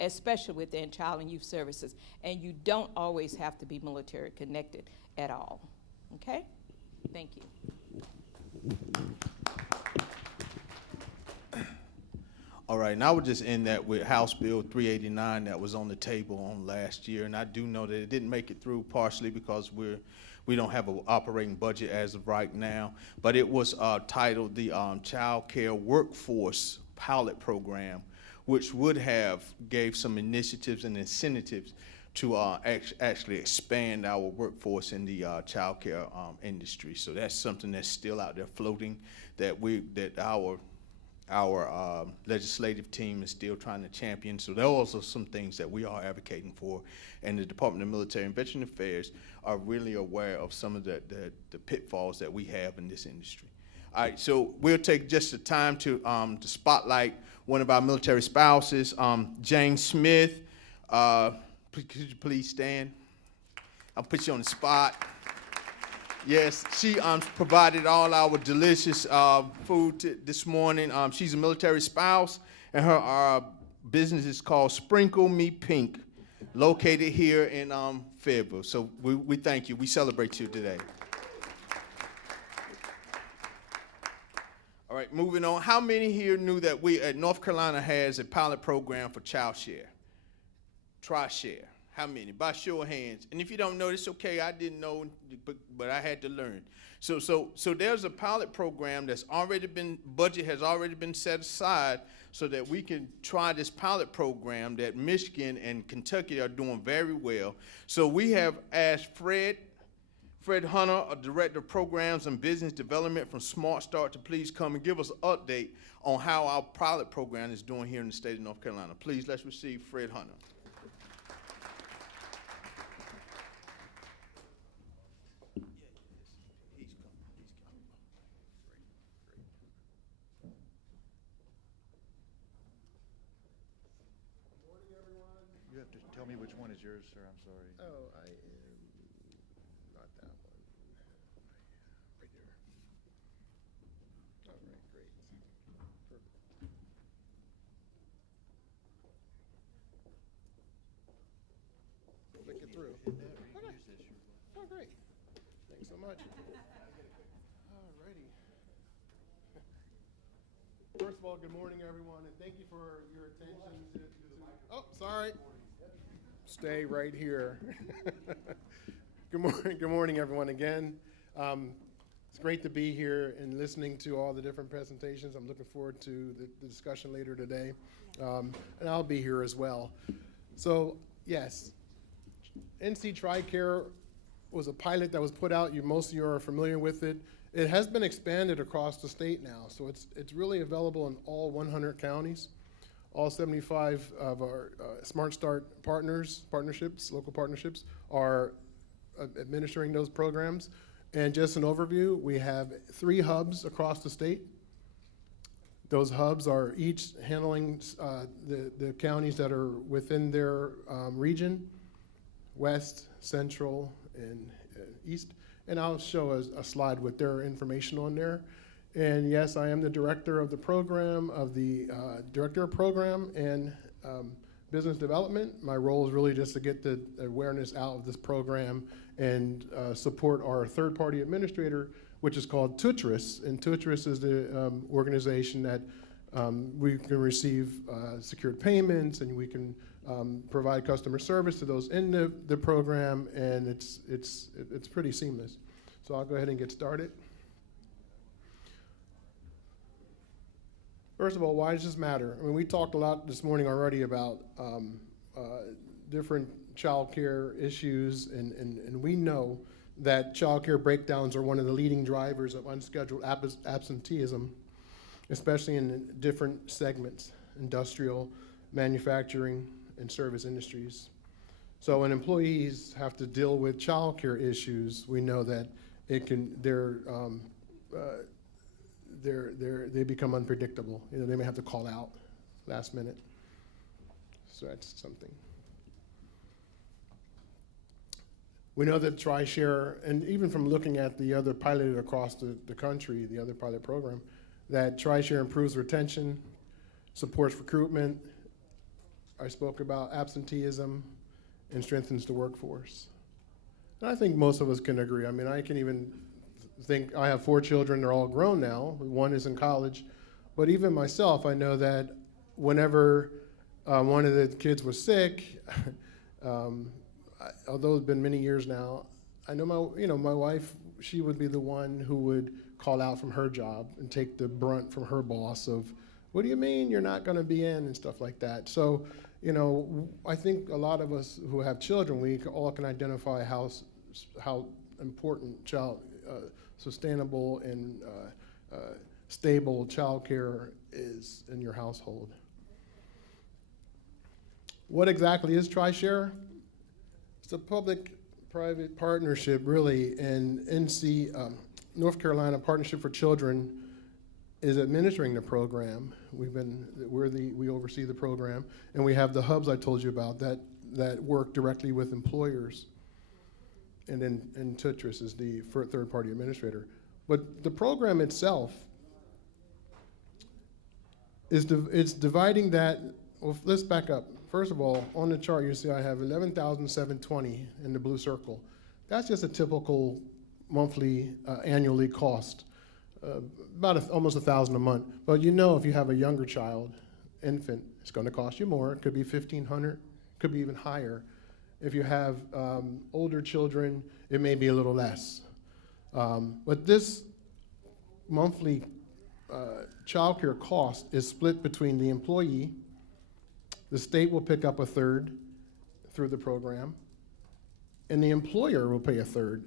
especially within Child and Youth Services. And you don't always have to be military connected at all, okay? Thank you. All right, and I would just end that with House Bill 389 that was on the table on last year, and I do know that it didn't make it through partially because we don't have an operating budget as of right now, but it was titled the Child Care Workforce Pilot Program, which would have gave some initiatives and incentives to actually expand our workforce in the child care industry. So that's something that's still out there floating that our legislative team is still trying to champion. So those are some things that we are advocating for, and the Department of Military and Veteran Affairs are really aware of some of the pitfalls that we have in this industry. All right, so we'll take just the time to spotlight one of our military spouses, Jane Smith. Could you please stand? I'll put you on the spot. Yes, she provided all our delicious food this morning. She's a military spouse, and her business is called Sprinkle Me Pink, located here in Fayetteville. So we thank you. We celebrate you today. All right, moving on. How many here knew that we at North Carolina has a pilot program for child share? Tri-share. How many? By show of hands. And if you don't know, it's okay. I didn't know, but I had to learn. So there's a pilot program that's already been, budget has already been set aside so that we can try this pilot program that Michigan and Kentucky are doing very well. So we have asked Fred Hunter, a Director of Programs and Business Development from Smart Start, to please come and give us an update on how our pilot program is doing here in the state of North Carolina. Please, let's receive Fred Hunter. Good morning, everyone. have to tell me which one is yours, sir. I'm sorry. Oh, I am not that one. Right there. All right, great. Perfect. Click it through. Okay. Oh, great. Thanks so much. All righty. First of all, good morning, everyone, and thank you for your attention to oh, sorry. Stay right here. Good morning, everyone, again. It's great to be here and listening to all the different presentations. I'm looking forward to the discussion later today, and I'll be here as well. So, yes, NC TRICARE was a pilot that was put out. Most of you are familiar with it. It has been expanded across the state now, so it's really available in all 100 counties. All 75 of our Smart Start partnerships, local partnerships, are administering those programs. And just an overview, we have 3 hubs across the state. Those hubs are each handling the counties that are within their region, west, central, and east. And I'll show a slide with their information on there. And yes, I am the director of the program, director of program and business development. My role is really just to get the awareness out of this program and support our third-party administrator, which is called TUTRIS. And TUTRIS is the organization that we can receive secured payments, and we can provide customer service to those in the program, and it's pretty seamless. So I'll go ahead and get started. First of all, why does this matter? I mean, we talked a lot this morning already about different child care issues, and we know that child care breakdowns are one of the leading drivers of unscheduled absenteeism, especially in different segments, industrial, manufacturing, and service industries. So when employees have to deal with child care issues, we know that they become unpredictable. You know, they may have to call out last minute. So that's something. We know that TRISHARE, and even from looking at the other piloted across the country, the other pilot program, that TRISHARE improves retention, supports recruitment. I spoke about absenteeism, and strengthens the workforce. And I think most of us can agree. I mean, I can even think, I have 4 children, they're all grown now, 1 is in college, but even myself, I know that whenever one of the kids was sick, although it's been many years now, I know my wife, she would be the one who would call out from her job and take the brunt from her boss of, what do you mean you're not gonna be in, and stuff like that. So, you know, I think a lot of us who have children, we all can identify how important sustainable and stable child care is in your household. What exactly is TRISHARE? It's a public-private partnership, really, and North Carolina Partnership for Children is administering the program. We oversee the program, and we have the hubs I told you about that work directly with employers. And TUTRIS is the third-party administrator. But the program itself is dividing that. Well, let's back up. First of all, on the chart, you see I have 11,720 in the blue circle. That's just a typical monthly, annually cost, about almost $1,000 a month. But you know, if you have a younger child, infant, it's going to cost you more. It could be $1,500, could be even higher. If you have older children, it may be a little less. But this monthly child care cost is split between the employee. The state will pick up 1/3 through the program, and the employer will pay 1/3.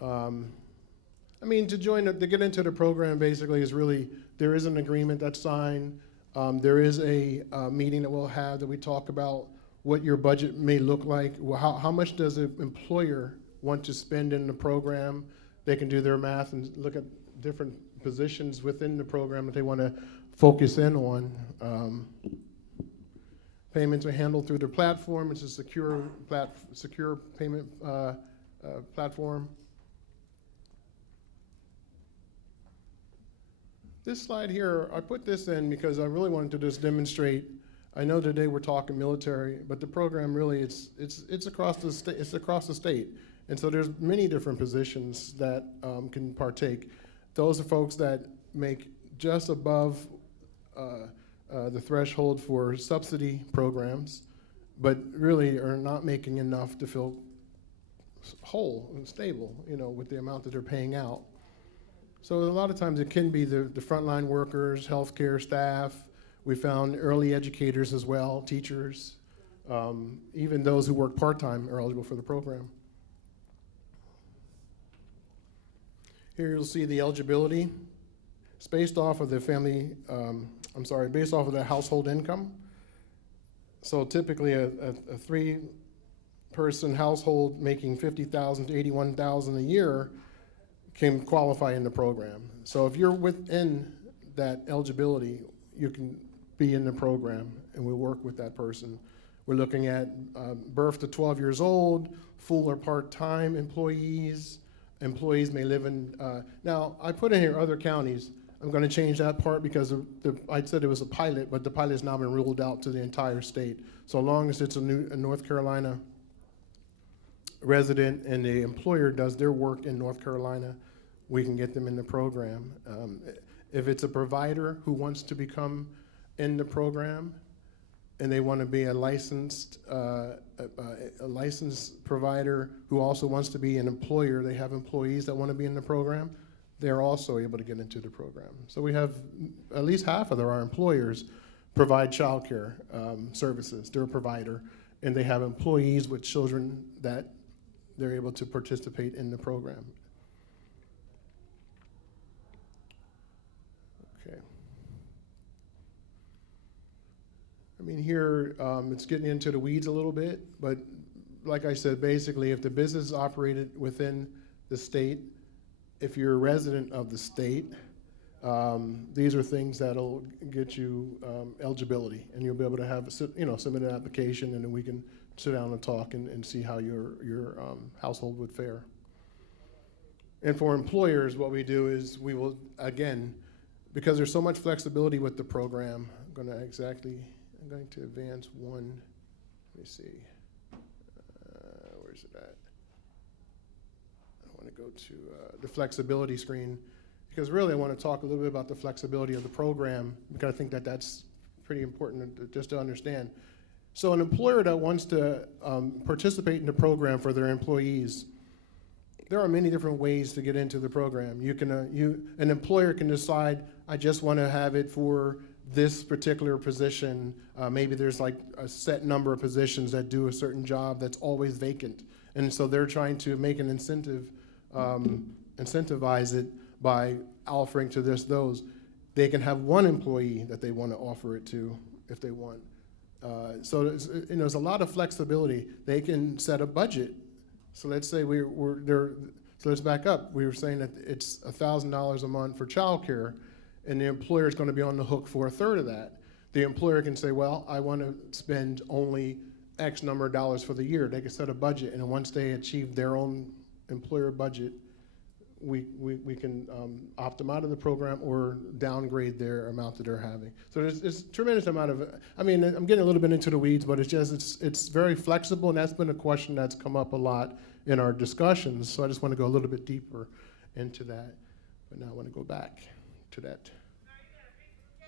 I mean, to get into the program basically is really, there is an agreement that's signed. There is a meeting that we'll have that we talk about what your budget may look like. How much does an employer want to spend in the program? They can do their math and look at different positions within the program that they want to focus in on. Payments are handled through their platform. It's a secure payment platform. This slide here, I put this in because I really wanted to just demonstrate. I know today we're talking military, but the program really it's across the state. It's across the state, and so there's many different positions that can partake. Those are folks that make just above the threshold for subsidy programs, but really are not making enough to feel whole and stable, with the amount that they're paying out. So a lot of times it can be the frontline workers, healthcare staff. We found early educators as well, teachers, even those who work part-time are eligible for the program. Here you'll see the eligibility. It's based off of the based off of the household income. So typically a three-person household making $50,000 to $81,000 a year can qualify in the program. So if you're within that eligibility, you can be in the program, and we'll work with that person. We're looking at birth to 12 years old, full or part-time employees. Employees may live in, now I put in here other counties. I'm going to change that part because I said it was a pilot, but the pilot has now been ruled out to the entire state. So long as it's a North Carolina resident and the employer does their work in North Carolina, we can get them in the program. If it's a provider who wants to become in the program and they want to be a licensed provider who also wants to be an employer, they have employees that want to be in the program, they're also able to get into the program. So we have at least half of our employers provide childcare services. They're a provider, and they have employees with children that they're able to participate in the program. Okay. I mean, here it's getting into the weeds a little bit, but like I said, basically, if the business is operated within the state, if you're a resident of the state, these are things that'll get you eligibility, and you'll be able to have submit an application, and then we can sit down and talk and see how your household would fare. And for employers, what we do is we will, again, because there's so much flexibility with the program, I'm going to advance one. Let me see. Where's it at? I want to go to the flexibility screen, because really I want to talk a little bit about the flexibility of the program, because I think that that's pretty important just to understand. So an employer that wants to participate in the program for their employees, there are many different ways to get into the program. An employer can decide, I just want to have it for this particular position. Maybe there's like a set number of positions that do a certain job that's always vacant. And so they're trying to make an incentivize it by offering to those. They can have one employee that they want to offer it to if they want. So there's a lot of flexibility. They can set a budget. So let's say so let's back up. We were saying that it's $1,000 a month for childcare, and the employer is going to be on the hook for a third of that. The employer can say, well, I want to spend only X number of dollars for the year. They can set a budget, and once they achieve their own employer budget, we can opt them out of the program or downgrade their amount that they're having. So there's a tremendous amount of, I mean, I'm getting a little bit into the weeds, but it's very flexible, and that's been a question that's come up a lot in our discussions. So I just want to go a little bit deeper into that. But now I want to go back to that.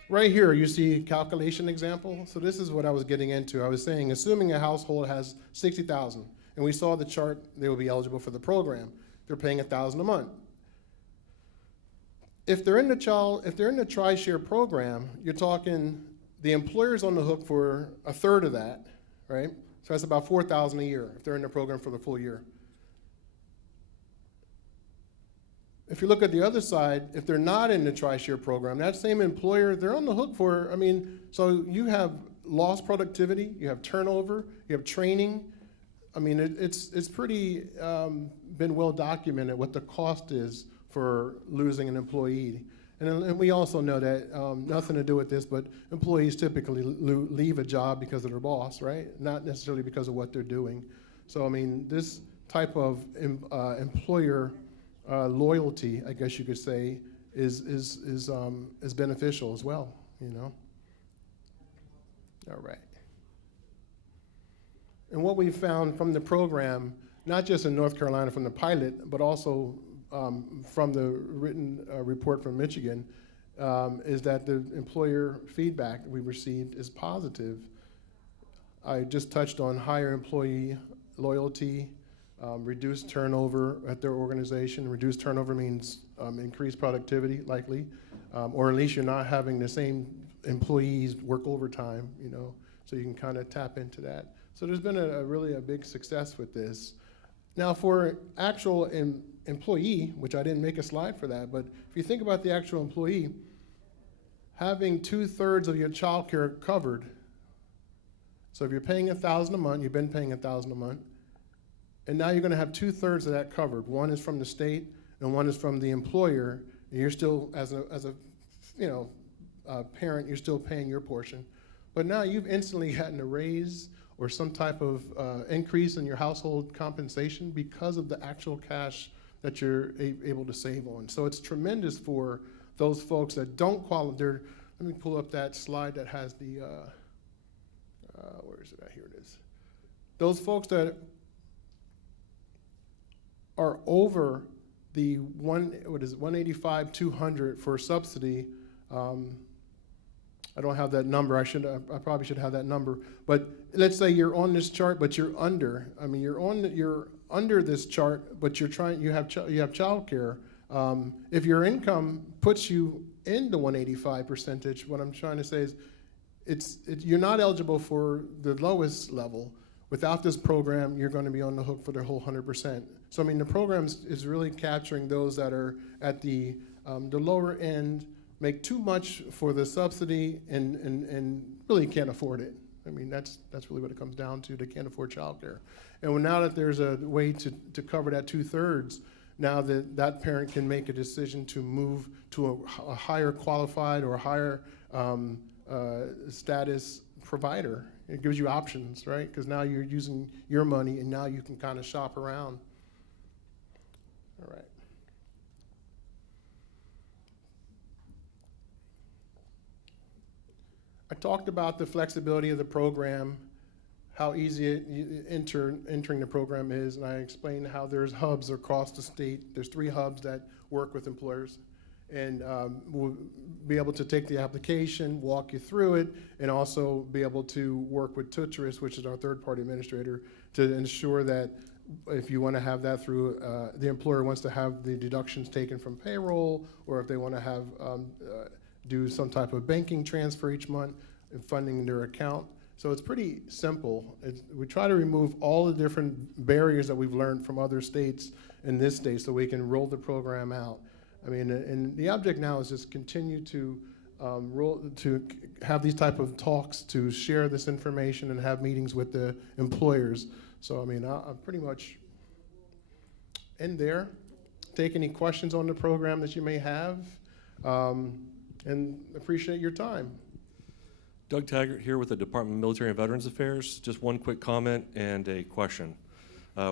Right here, you see calculation example. So this is what I was getting into. I was saying, assuming a household has $60,000, and we saw the chart, they will be eligible for the program. They're paying $1,000 a month. If they're in the tri-share program, you're talking the employer's on the hook for a third of that, right? So that's about $4,000 a year if they're in the program for the full year. If you look at the other side, if they're not in the tri-share program, that same employer, they're on the hook for, so you have lost productivity, you have turnover, you have training. I mean, it's pretty been well documented what the cost is for losing an employee. And we also know that, nothing to do with this, but employees typically leave a job because of their boss, right? Not necessarily because of what they're doing. So, I mean, this type of employer loyalty, I guess you could say, is beneficial as well, you know? All right. And what we found from the program, not just in North Carolina from the pilot, but also from the written report from Michigan, is that the employer feedback we received is positive. I just touched on higher employee loyalty, reduced turnover at their organization. Reduced turnover means increased productivity, likely, or at least you're not having the same employees work overtime, you know, so you can kind of tap into that. So there's been really a big success with this. Now for actual employee, which I didn't make a slide for that, but if you think about the actual employee, having 2/3 of your child care covered, so if you're paying $1,000 a month, you've been paying $1,000 a month, and now you're gonna have 2/3 of that covered. One is from the state and one is from the employer, and you're still, as a you know, parent, you're still paying your portion. But now you've instantly gotten a raise or some type of increase in your household compensation because of the actual cash that you're able to save on. So it's tremendous for those folks that don't qualify. Let me pull up that slide that has the, where is it at? Here it is. Those folks that are over the 185,200 for subsidy, I don't have that number. I probably should have that number. But let's say you're on this chart, but you're under. I mean, you're under this chart, but you have child care. If your income puts you in the 185 percentage, what I'm trying to say is, you're not eligible for the lowest level. Without this program, you're going to be on the hook for the whole 100%. So I mean, the program is really capturing those that are at the lower end, make too much for the subsidy, and really can't afford it. I mean, that's really what it comes down to. They can't afford childcare. And now that there's a way to cover that 2/3, now that parent can make a decision to move to a higher qualified or higher status provider. It gives you options, right? Because now you're using your money, and now you can kind of shop around. All right. I talked about the flexibility of the program, how easy entering the program is, and I explained how there's hubs across the state. There's 3 hubs that work with employers, and we'll be able to take the application, walk you through it, and also be able to work with Tutris, which is our third-party administrator, to ensure that if you want to have that through, the employer wants to have the deductions taken from payroll, or if they want to have do some type of banking transfer each month and funding their account. So it's pretty simple. We try to remove all the different barriers that we've learned from other states in this state so we can roll the program out. I mean, and the object now is just continue to have these type of talks, to share this information and have meetings with the employers. So I mean, I'm pretty much in there. Take any questions on the program that you may have. And appreciate your time. Doug Taggart here with the Department of Military and Veterans Affairs. Just one quick comment and a question.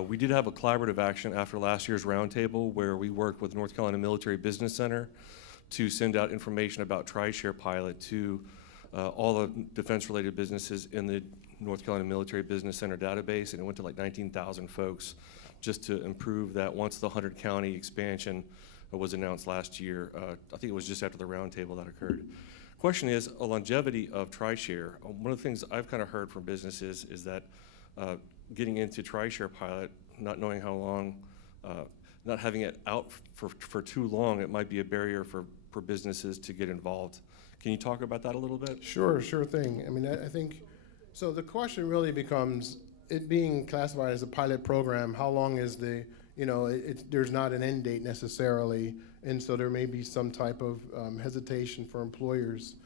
We did have a collaborative action after last year's roundtable where we worked with North Carolina Military Business Center to send out information about TriShare pilot to all the defense-related businesses in the North Carolina Military Business Center database, and it went to like 19,000 folks just to improve that once the 100-county expansion was announced last year. I think it was just after the roundtable that occurred. Question is, a longevity of TriShare. One of the things I've kind of heard from businesses is that getting into TriShare pilot, not knowing how long, not having it out for too long, it might be a barrier for businesses to get involved. Can you talk about that a little bit? Sure thing. I mean, I think, so the question really becomes, it being classified as a pilot program, how long is the, you know, there's not an end date necessarily, and so there may be some type of hesitation for employers.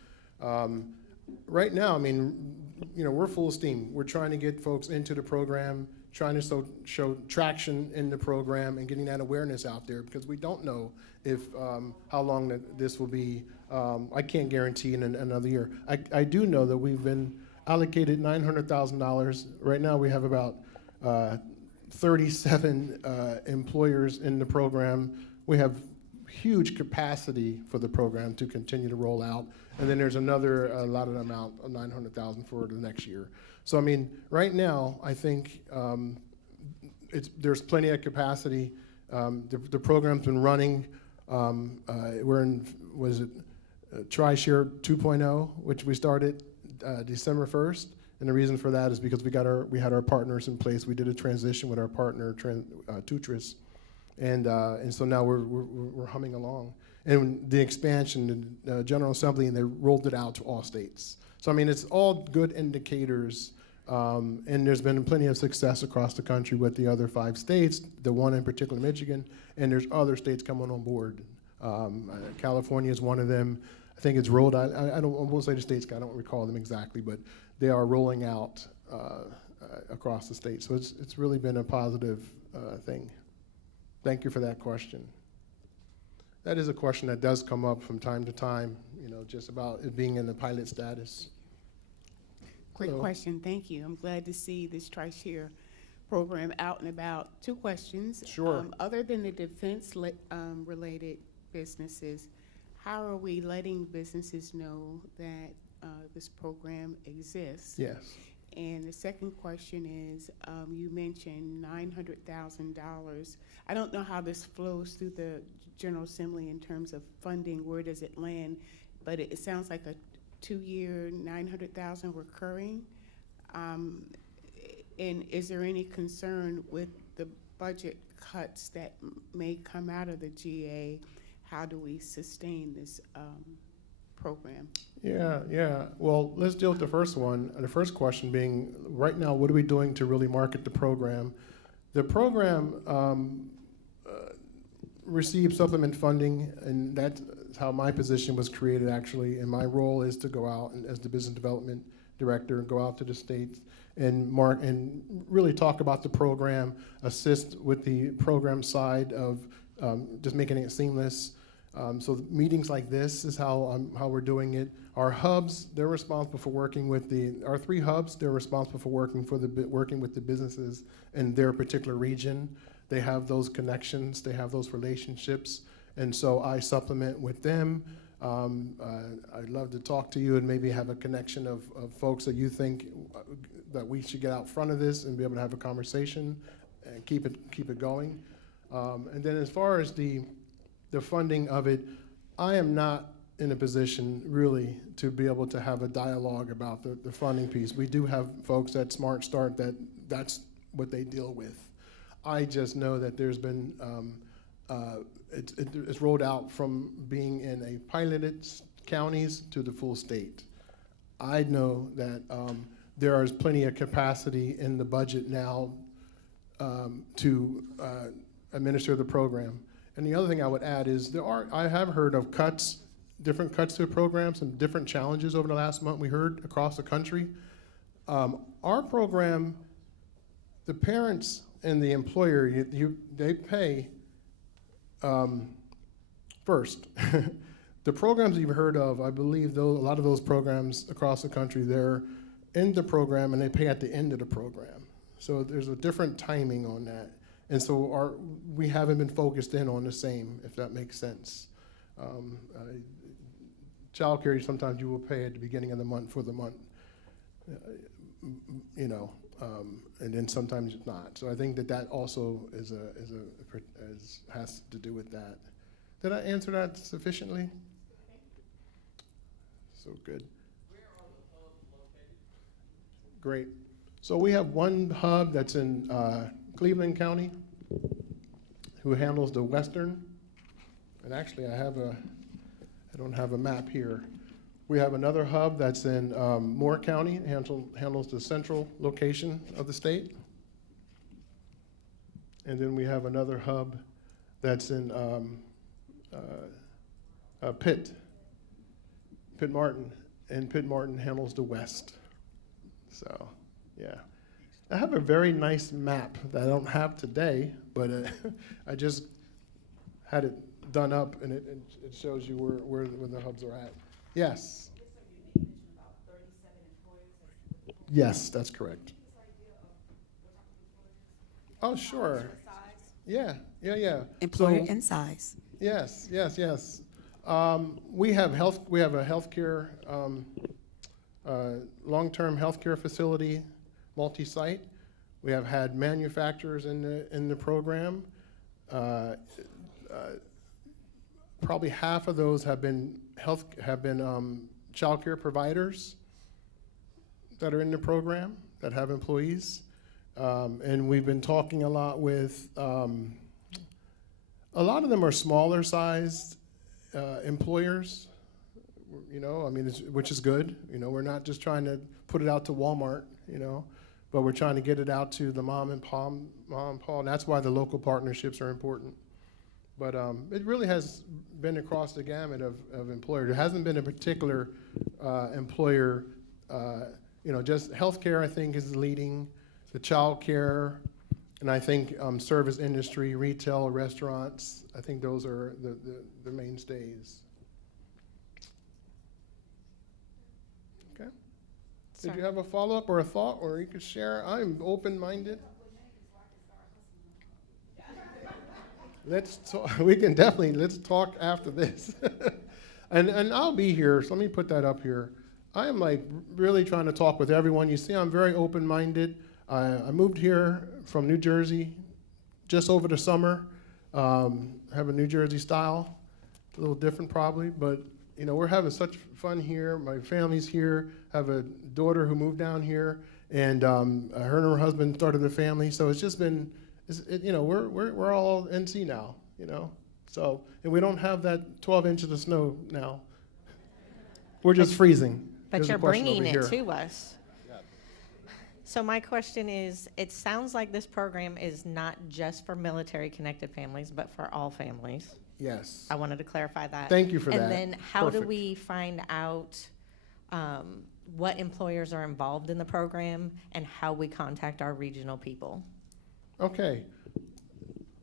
Right now, I mean, you know, we're full steam. We're trying to get folks into the program, trying to show traction in the program and getting that awareness out there, because we don't know if how long this will be. I can't guarantee in another year. I do know that we've been allocated $900,000. Right now we have about 37 employers in the program. We have huge capacity for the program to continue to roll out. And then there's another allotted amount of $900,000 for the next year. So I mean, right now, I think there's plenty of capacity. The program's been running. We're in, TriShare 2.0, which we started December 1st. And the reason for that is because we had our partners in place. We did a transition with our partner, Tutris. And so now we're humming along. And the expansion, the General Assembly, and they rolled it out to all states. So I mean, it's all good indicators, and there's been plenty of success across the country with the other 5 states, the one in particular, Michigan, and there's other states coming on board. California is one of them. I think it's rolled out. I won't say the states, I don't recall them exactly, but they are rolling out across the state. So it's really been a positive thing. Thank you for that question. That is a question that does come up from time to time, just about it being in the pilot status. Great question, thank you. I'm glad to see this TriShare program out and about. 2 questions. Sure. Other than the defense related businesses, how are we letting businesses know that this program exists? Yes. And the second question is, you mentioned $900,000. I don't know how this flows through the General Assembly in terms of funding. Where does it land? But it sounds like a 2-year, $900,000 recurring. And is there any concern with the budget cuts that may come out of the GA? How do we sustain this program? Yeah. Well, let's deal with the first one. The first question being, right now, what are we doing to really market the program? The program received supplement funding, and that's how my position was created, actually. And my role is to go out and, as the business development director, go out to the states and really talk about the program, assist with the program side of just making it seamless. So meetings like this is how we're doing it. Our hubs, they're responsible for working with our 3 hubs. They're responsible for working with the businesses in their particular region. They have those connections, they have those relationships, and so I supplement with them. I'd love to talk to you and maybe have a connection of folks that you think that we should get out front of this and be able to have a conversation and keep it going. And then as far as the funding of it, I am not in a position really to be able to have a dialogue about the funding piece. We do have folks at Smart Start that's what they deal with. I just know that there's been, it's rolled out from being in a piloted counties to the full state. I know that there is plenty of capacity in the budget now to administer the program. And the other thing I would add is I have heard of different cuts to the program, some different challenges over the last month we heard across the country. Our program, the parents and the employer, they pay first. The programs you've heard of, I believe a lot of those programs across the country, they're in the program and they pay at the end of the program. So there's a different timing on that. And so we haven't been focused in on the same, if that makes sense. Childcare, sometimes you will pay at the beginning of the month for the month, and then sometimes it's not. So I think that also has to do with that. Did I answer that sufficiently? So good. Where are the hubs located? Great. So we have one hub that's in Cleveland County, who handles the western, and actually I don't have a map here. We have another hub that's in Moore County, handles the central location of the state. And then we have another hub that's in Pitt Martin, and Pitt Martin handles the west. So, yeah. I have a very nice map that I don't have today, but I just had it done up, and it shows you where the hubs are at. Yes. Yes, that's correct. Oh, sure. Yeah. Employer and size. Yes. We have a healthcare, long-term healthcare facility, multi-site. We have had manufacturers in the program. Probably half of those have been childcare providers that are in the program that have employees. And we've been talking a lot with, a lot of them are smaller sized employers, which is good. We're not just trying to put it out to Walmart, but we're trying to get it out to the mom and pop, and that's why the local partnerships are important. But it really has been across the gamut of employers. There hasn't been a particular employer, just healthcare, I think, is leading, the child care, and I think service industry, retail, restaurants, I think those are the mainstays. Okay. Did you have a follow-up or a thought, or you could share? I'm open-minded. Let's talk. Let's talk after this. and I'll be here, so let me put that up here. I am really trying to talk with everyone. You see, I'm very open-minded. I moved here from New Jersey just over the summer. Have a New Jersey style, a little different probably, but we're having such fun here. My family's here. I have a daughter who moved down here, and her and her husband started a family. So it's just been, we're all NC now, So, and we don't have that 12 inches of snow now. We're just freezing. But you're bringing it to us. So my question is, it sounds like this program is not just for military connected families, but for all families. Yes. I wanted to clarify that. Thank you for that. And then how do Perfect. we find out what employers are involved in the program and how we contact our regional people? Okay.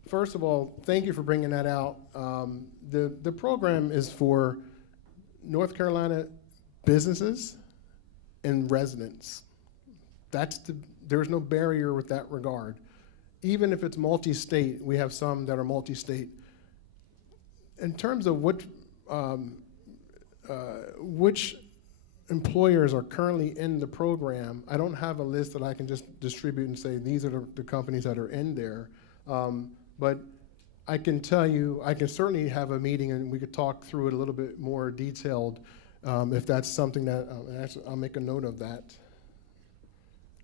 First of all, thank you for bringing that out. The program is for North Carolina businesses and residents. There's no barrier with that regard. Even if it's multi-state, we have some that are multi-state. In terms of which employers are currently in the program, I don't have a list that I can just distribute and say these are the companies that are in there. But I can tell you, I can certainly have a meeting and we could talk through it a little bit more detailed if that's something that, I'll make a note of that.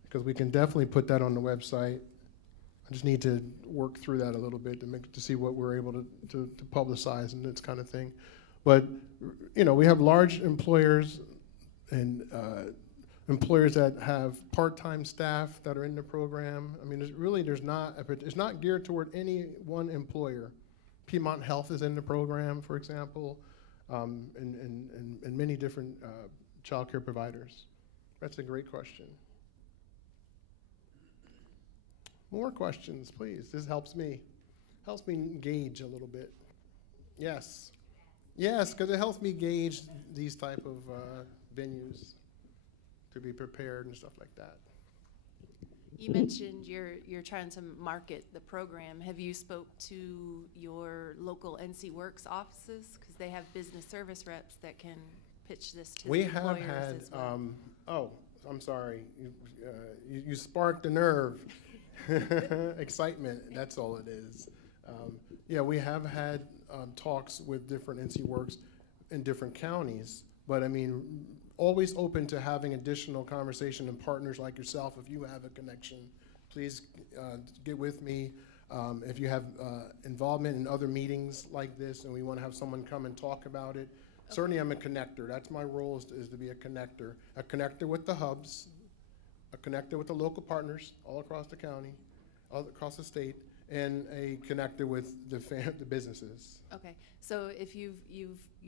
Because we can definitely put that on the website. I just need to work through that a little bit to see what we're able to publicize and this kind of thing. But we have large employers and employers that have part-time staff that are in the program. I mean, it's not geared toward any one employer. Piedmont Health is in the program, for example, and many different child care providers. That's a great question. More questions, please. This helps me gauge a little bit. Yes, because it helps me gauge these type of venues to be prepared and stuff like that. You mentioned you're trying to market the program. Have you spoke to your local NC Works offices? Because they have business service reps that can pitch this to the employers We have had, as well. oh, I'm sorry. You sparked a nerve. Excitement, that's all it is. Yeah, we have had talks with different NC Works in different counties, but I mean, always open to having additional conversation and partners like yourself. If you have a connection, please get with me. If you have involvement in other meetings like this and we want to have someone come and talk about it, certainly I'm a connector. That's my role is to be a connector with the hubs, a connector with the local partners all across the county, all across the state, and a connector with the businesses. Okay, so if you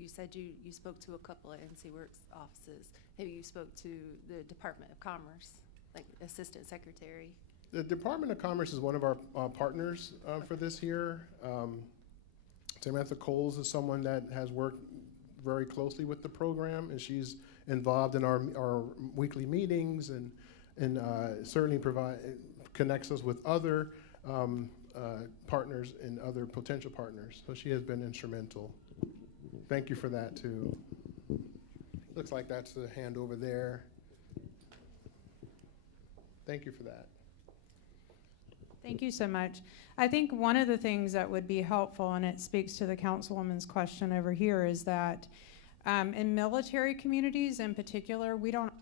said you spoke to a couple of NC Works offices, maybe you spoke to the Department of Commerce. like assistant secretary? The Department of Commerce is one of our partners for this year. Samantha Coles is someone that has worked very closely with the program, and she's involved in our weekly meetings and certainly connects us with other partners and other potential partners. So she has been instrumental. Thank you for that too. Looks like that's the hand over there. Thank you for that. Thank you so much. I think one of the things that would be helpful, and it speaks to the councilwoman's question over here, is that in military communities in particular, we don't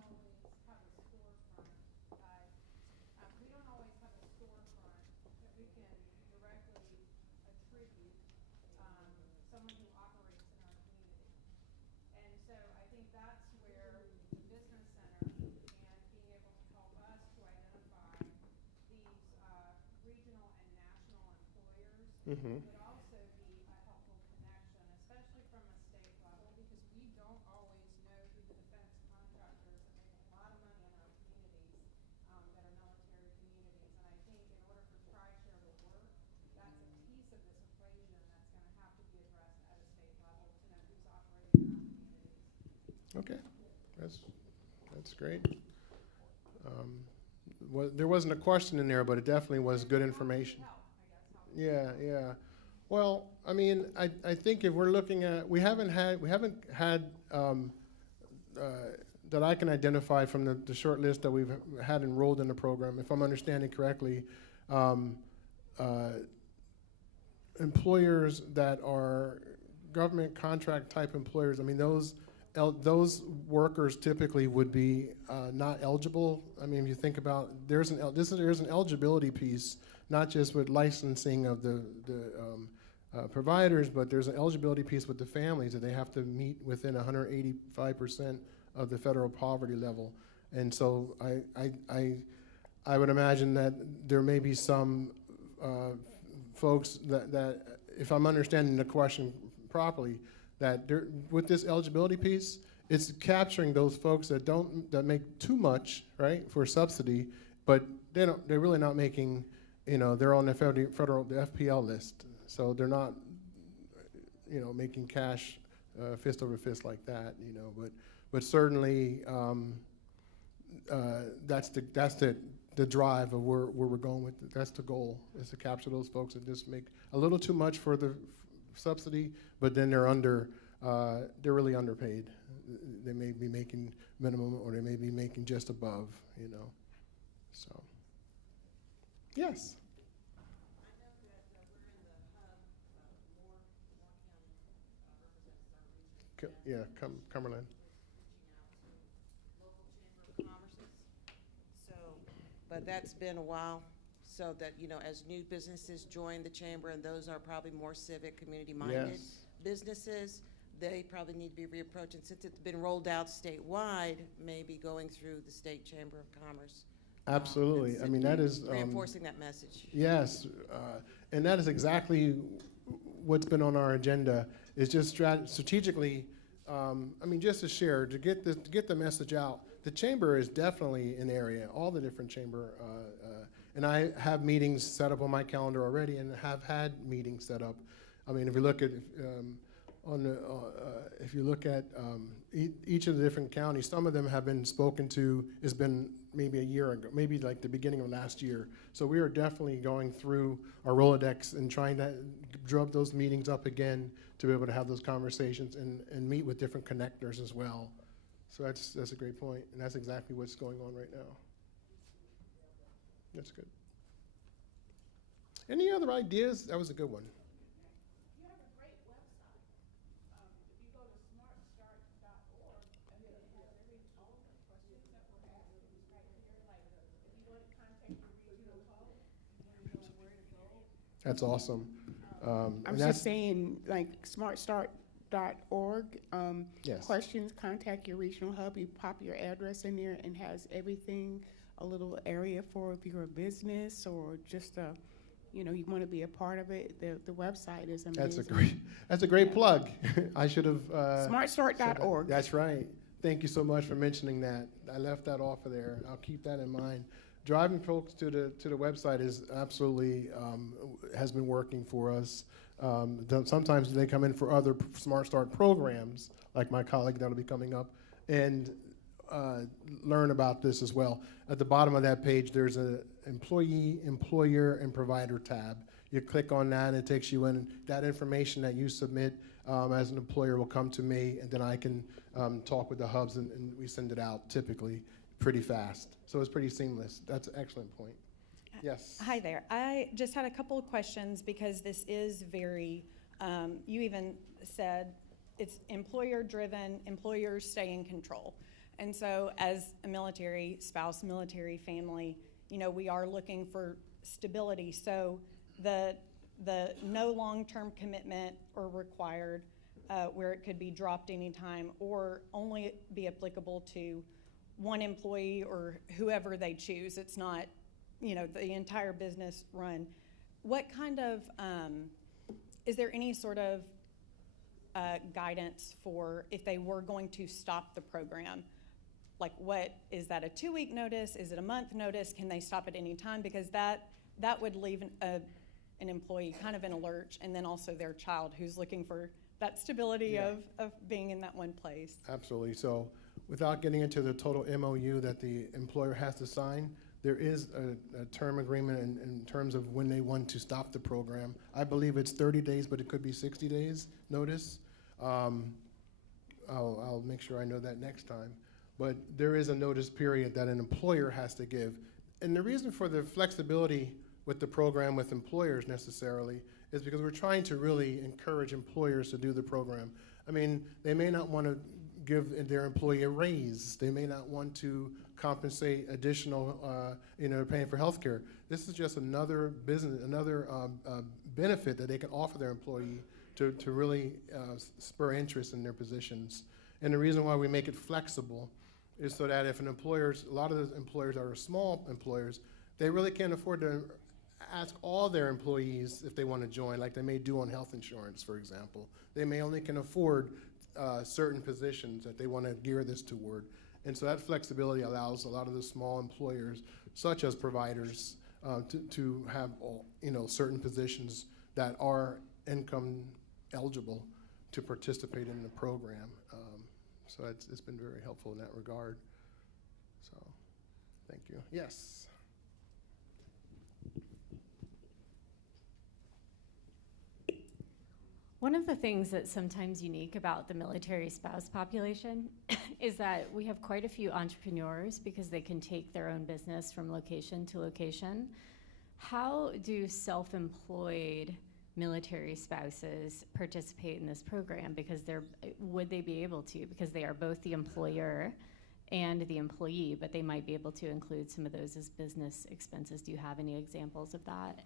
Mm-hmm. would also be a helpful connection, especially from a state level, because we don't always know who the defense contractors that make a lot of money in our communities that are military communities. And I think in order for TriShare to work, that's a piece of this equation that's going to have to be addressed at a state level to know who's operating in our communities. Okay, that's great. There wasn't a question in there, but it definitely was good information. Yeah, yeah. Well, I mean, I think if we're looking at, we haven't had that I can identify from the short list that we've had enrolled in the program, if I'm understanding correctly, employers that are government contract type employers. I mean, those workers typically would be not eligible. I mean, if you think about, there's an eligibility piece, not just with licensing of the providers, but there's an eligibility piece with the families that they have to meet within 185% of the federal poverty level. And so I would imagine that there may be some folks that, if I'm understanding the question properly, that with this eligibility piece, it's capturing those folks that make too much, right, for subsidy, but they're really not making, they're on the federal the FPL list, so they're not, making cash fist over fist like that, but certainly that's the drive of where we're going with it. That's the goal, is to capture those folks that just make a little too much for the subsidy, but then they're really underpaid. They may be making minimum, or they may be making just above, so. Yes. Yeah, Cumberland. But that's been a while, so that, as new businesses join the chamber, and those are probably more civic, community-minded businesses, they probably need to be reapproached. And since it's been rolled out statewide, maybe going through the State Chamber of Commerce. Absolutely. I mean, that is reinforcing that message. Yes, and that is exactly what's been on our agenda. Is just strategically. I mean, just to share, to get the message out. The chamber is definitely an area. All the different chamber, and I have meetings set up on my calendar already, and have had meetings set up. I mean, if you look at each of the different counties, some of them have been spoken to. It's been maybe a year ago, maybe like the beginning of last year. So we are definitely going through our Rolodex and trying to drug those meetings up again to be able to have those conversations and meet with different connectors as well. So that's a great point, and that's exactly what's going on right now. That's good. Any other ideas? That was a good one. You have a great website. If you go to smartstart.org, and it has all the questions that were asked right here. Like, if you want to contact your regional code, you want to know where to go. That's awesome. I'm just saying, like, smartstart.org. Yes. Questions, contact your regional hub. You pop your address in there and has everything, a little area for if you're a business or just you want to be a part of it. The website is amazing. That's a great plug. I should have. Smartstart.org. That's right. Thank you so much for mentioning that. I left that off of there. I'll keep that in mind. Driving folks to the website is absolutely has been working for us. Sometimes they come in for other Smart Start programs, like my colleague that'll be coming up, and learn about this as well. At the bottom of that page, there's an employee, employer, and provider tab. You click on that, and it takes you in. That information that you submit as an employer will come to me, and then I can talk with the hubs, and we send it out typically pretty fast. So it's pretty seamless. That's an excellent point. Yes. Hi there. I just had a couple of questions because this is very, you even said it's employer-driven, employers stay in control. And so as a military spouse, military family, you know, we are looking for stability. So the no long-term commitment or required where it could be dropped anytime or only be applicable to one employee or whoever they choose. It's not, you know, the entire business run. What kind of, is there any sort of guidance for if they were going to stop the program? Like what, is that a 2-week notice? Is it a month notice? Can they stop at any time? Because that would leave an employee kind of in a lurch, and then also their child who's looking for that stability of being in that one place. Absolutely. So without getting into the total MOU that the employer has to sign, there is a term agreement in terms of when they want to stop the program. I believe it's 30 days, but it could be 60 days notice. I'll make sure I know that next time. But there is a notice period that an employer has to give. And the reason for the flexibility with the program with employers necessarily is because we're trying to really encourage employers to do the program. I mean, they may not want to give their employee a raise. They may not want to compensate additional, paying for health care. This is just another business, another benefit that they can offer their employee to really spur interest in their positions. And the reason why we make it flexible is so that if an employer's, a lot of those employers are small employers, they really can't afford to ask all their employees if they want to join, like they may do on health insurance, for example. They may only can afford certain positions that they want to gear this toward. And so that flexibility allows a lot of the small employers, such as providers, to have certain positions that are income eligible to participate in the program. So it's been very helpful in that regard. So thank you. Yes. One of the things that's sometimes unique about the military spouse population is that we have quite a few entrepreneurs because they can take their own business from location to location. How do self-employed military spouses participate in this program? Because would they be able to? Because they are both the employer and the employee, but they might be able to include some of those as business expenses. Do you have any examples of that?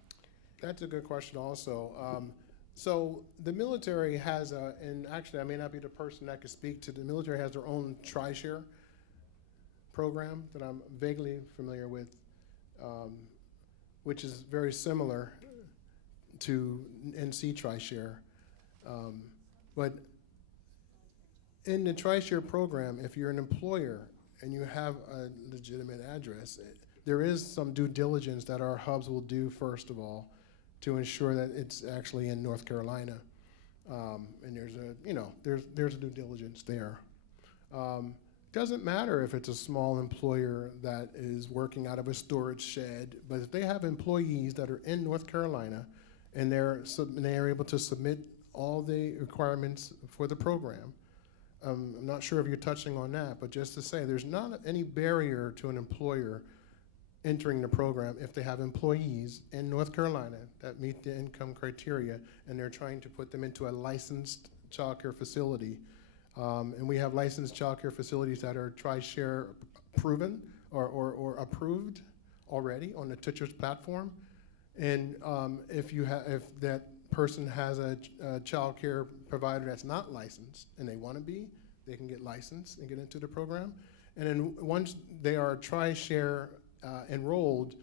That's a good question also. So the military has and actually I may not be the person that could speak to, the military has their own tri-share program that I'm vaguely familiar with, which is very similar to NC tri-share. But in the tri-share program, if you're an employer and you have a legitimate address, there is some due diligence that our hubs will do first of all, to ensure that it's actually in North Carolina, and there's a due diligence there. Doesn't matter if it's a small employer that is working out of a storage shed, but if they have employees that are in North Carolina and they're able to submit all the requirements for the program, I'm not sure if you're touching on that, but just to say there's not any barrier to an employer entering the program if they have employees in North Carolina that meet the income criteria and they're trying to put them into a licensed child care facility. And we have licensed child care facilities that are tri-share proven or approved already on the Teachers platform. And if that person has a child care provider that's not licensed and they want to be, they can get licensed and get into the program. And then once they are tri-share enrolled,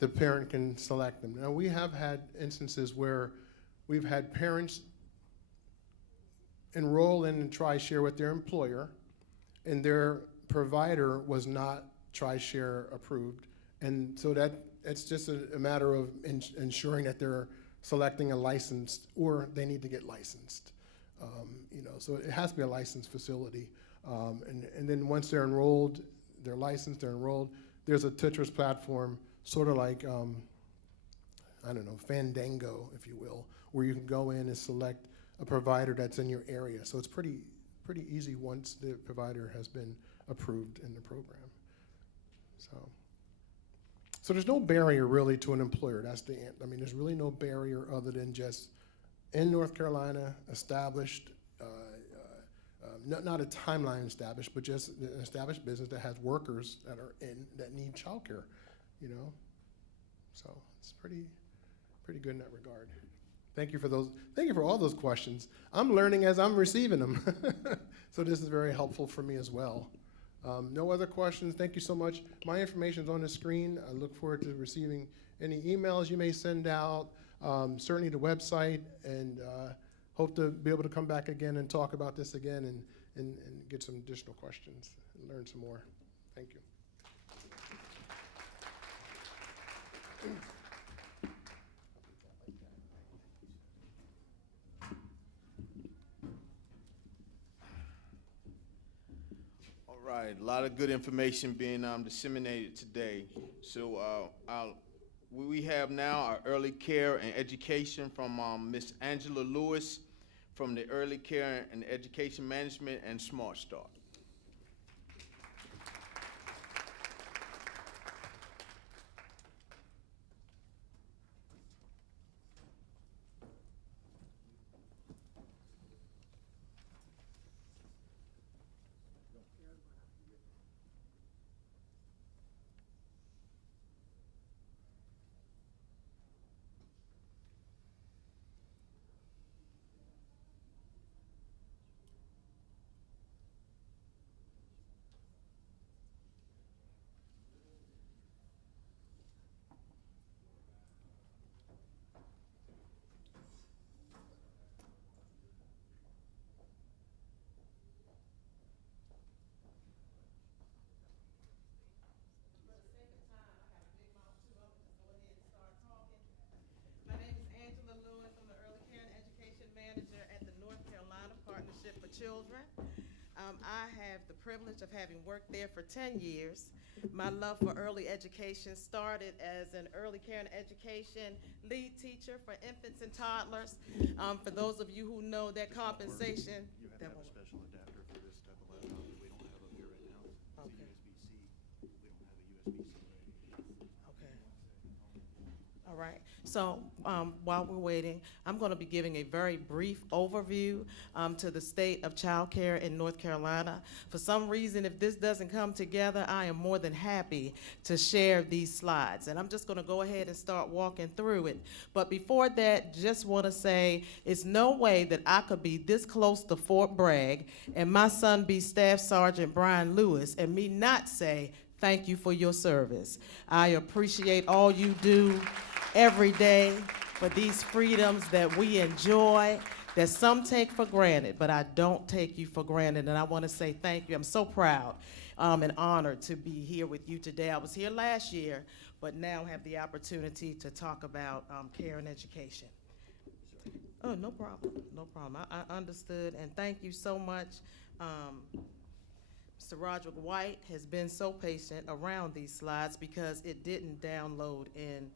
the parent can select them. Now we have had instances where we've had parents enroll in and tri-share with their employer, and their provider was not Tri-Share approved. And so it's just a matter of ensuring that they're selecting a licensed, or they need to get licensed. So it has to be a licensed facility. And then once they're enrolled, they're licensed, they're enrolled, there's a Tetris platform, sort of like, I don't know, Fandango, if you will, where you can go in and select a provider that's in your area. So it's pretty easy once the provider has been approved in the program. So there's no barrier really to an employer. There's really no barrier other than just in North Carolina, established, not a timeline established, but just an established business that has workers that need childcare, So it's pretty good in that regard. Thank you for those. Thank you for all those questions. I'm learning as I'm receiving them. So this is very helpful for me as well. No other questions. Thank you so much. My information is on the screen. I look forward to receiving any emails you may send out, certainly the website, and hope to be able to come back again and talk about this again and get some additional questions and learn some more. Thank you. All right, a lot of good information being disseminated today. So we have now our early care and education from Ms. Angela Lewis from the Early Care and Education Management and Smart Start. Children. I have the privilege of having worked there for 10 years. My love for early education started as an early care and education lead teacher for infants and toddlers. For those of you who know that compensation. You have to have a special adapter for this type of laptop that we don't have up here right now. It's Okay. a USB-C. We don't have a USB-C. Okay. All right. So while we're waiting, I'm going to be giving a very brief overview to the state of child care in North Carolina. For some reason, if this doesn't come together, I am more than happy to share these slides. And I'm just going to go ahead and start walking through it. But before that, just want to say it's no way that I could be this close to Fort Bragg and my son be Staff Sergeant Brian Lewis and me not say, thank you for your service. I appreciate all you do every day for these freedoms that we enjoy, that some take for granted, but I don't take you for granted, and I want to say thank you. I'm so proud and honored to be here with you today. I was here last year, but now have the opportunity to talk about care and education. Oh, no problem, no problem. I understood, and thank you so much. Mr. Roderick White has been so patient around these slides because it didn't download in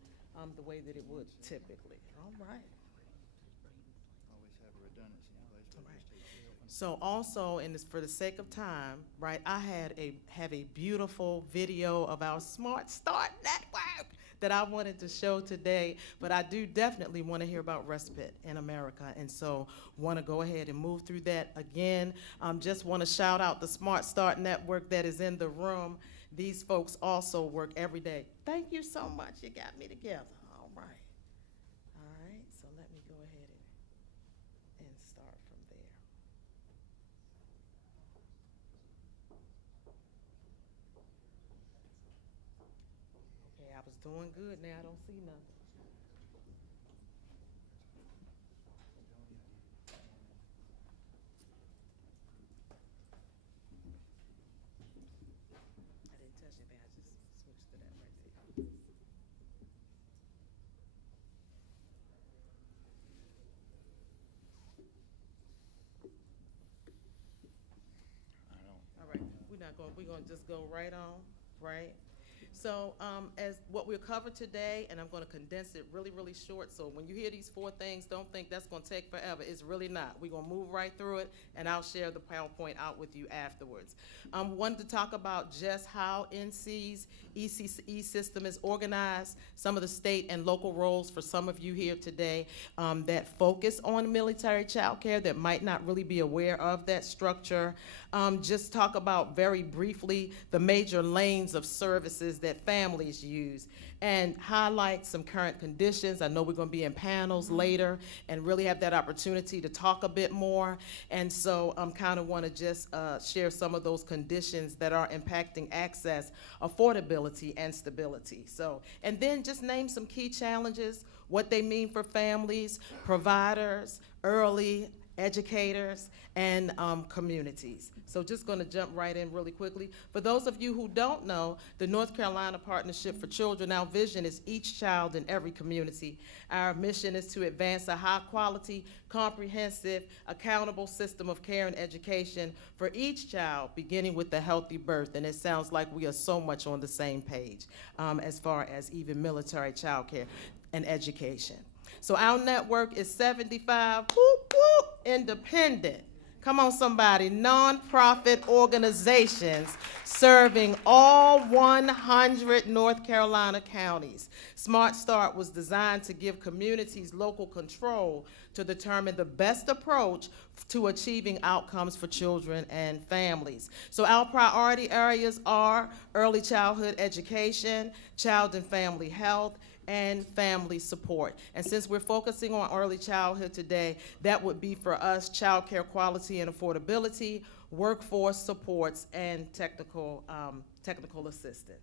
the way that it would typically. All right. Always have a redundancy in place. All right. So also, and for the sake of time, right, I have a beautiful video of our Smart Start Network that I wanted to show today, but I do definitely want to hear about Respite in America, and so want to go ahead and move through that again. Just want to shout out the Smart Start Network that is in the room. These folks also work every day. Thank you so much. You got me together. All right. All right. So let me go ahead and start from there. Okay, I was doing good. Now I don't see nothing. we're gonna just go right on, right? So as what we'll cover today, and I'm gonna condense it really, really short, so when you hear these 4 things, don't think that's gonna take forever. It's really not. We're gonna move right through it, and I'll share the PowerPoint out with you afterwards. Wanted to talk about just how NC's ECE system is organized, some of the state and local roles for some of you here today that focus on military child care that might not really be aware of that structure. Just talk about very briefly the major lanes of services that families use and highlight some current conditions. I know we're going to be in panels later and really have that opportunity to talk a bit more. And so I kind of want to just share some of those conditions that are impacting access, affordability, and stability. So, and then just name some key challenges, what they mean for families, providers, early educators, and communities. So just going to jump right in really quickly. For those of you who don't know, the North Carolina Partnership for Children, our vision is each child in every community. Our mission is to advance a high-quality, comprehensive, accountable system of care and education for each child, beginning with a healthy birth. And it sounds like we are so much on the same page as far as even military child care and education. So our network is 75 independent, come on somebody, nonprofit organizations serving all 100 North Carolina counties. Smart Start was designed to give communities local control to determine the best approach to achieving outcomes for children and families. So our priority areas are early childhood education, child and family health, and family support. And since we're focusing on early childhood today, that would be for us child care quality and affordability, workforce supports, and technical assistance.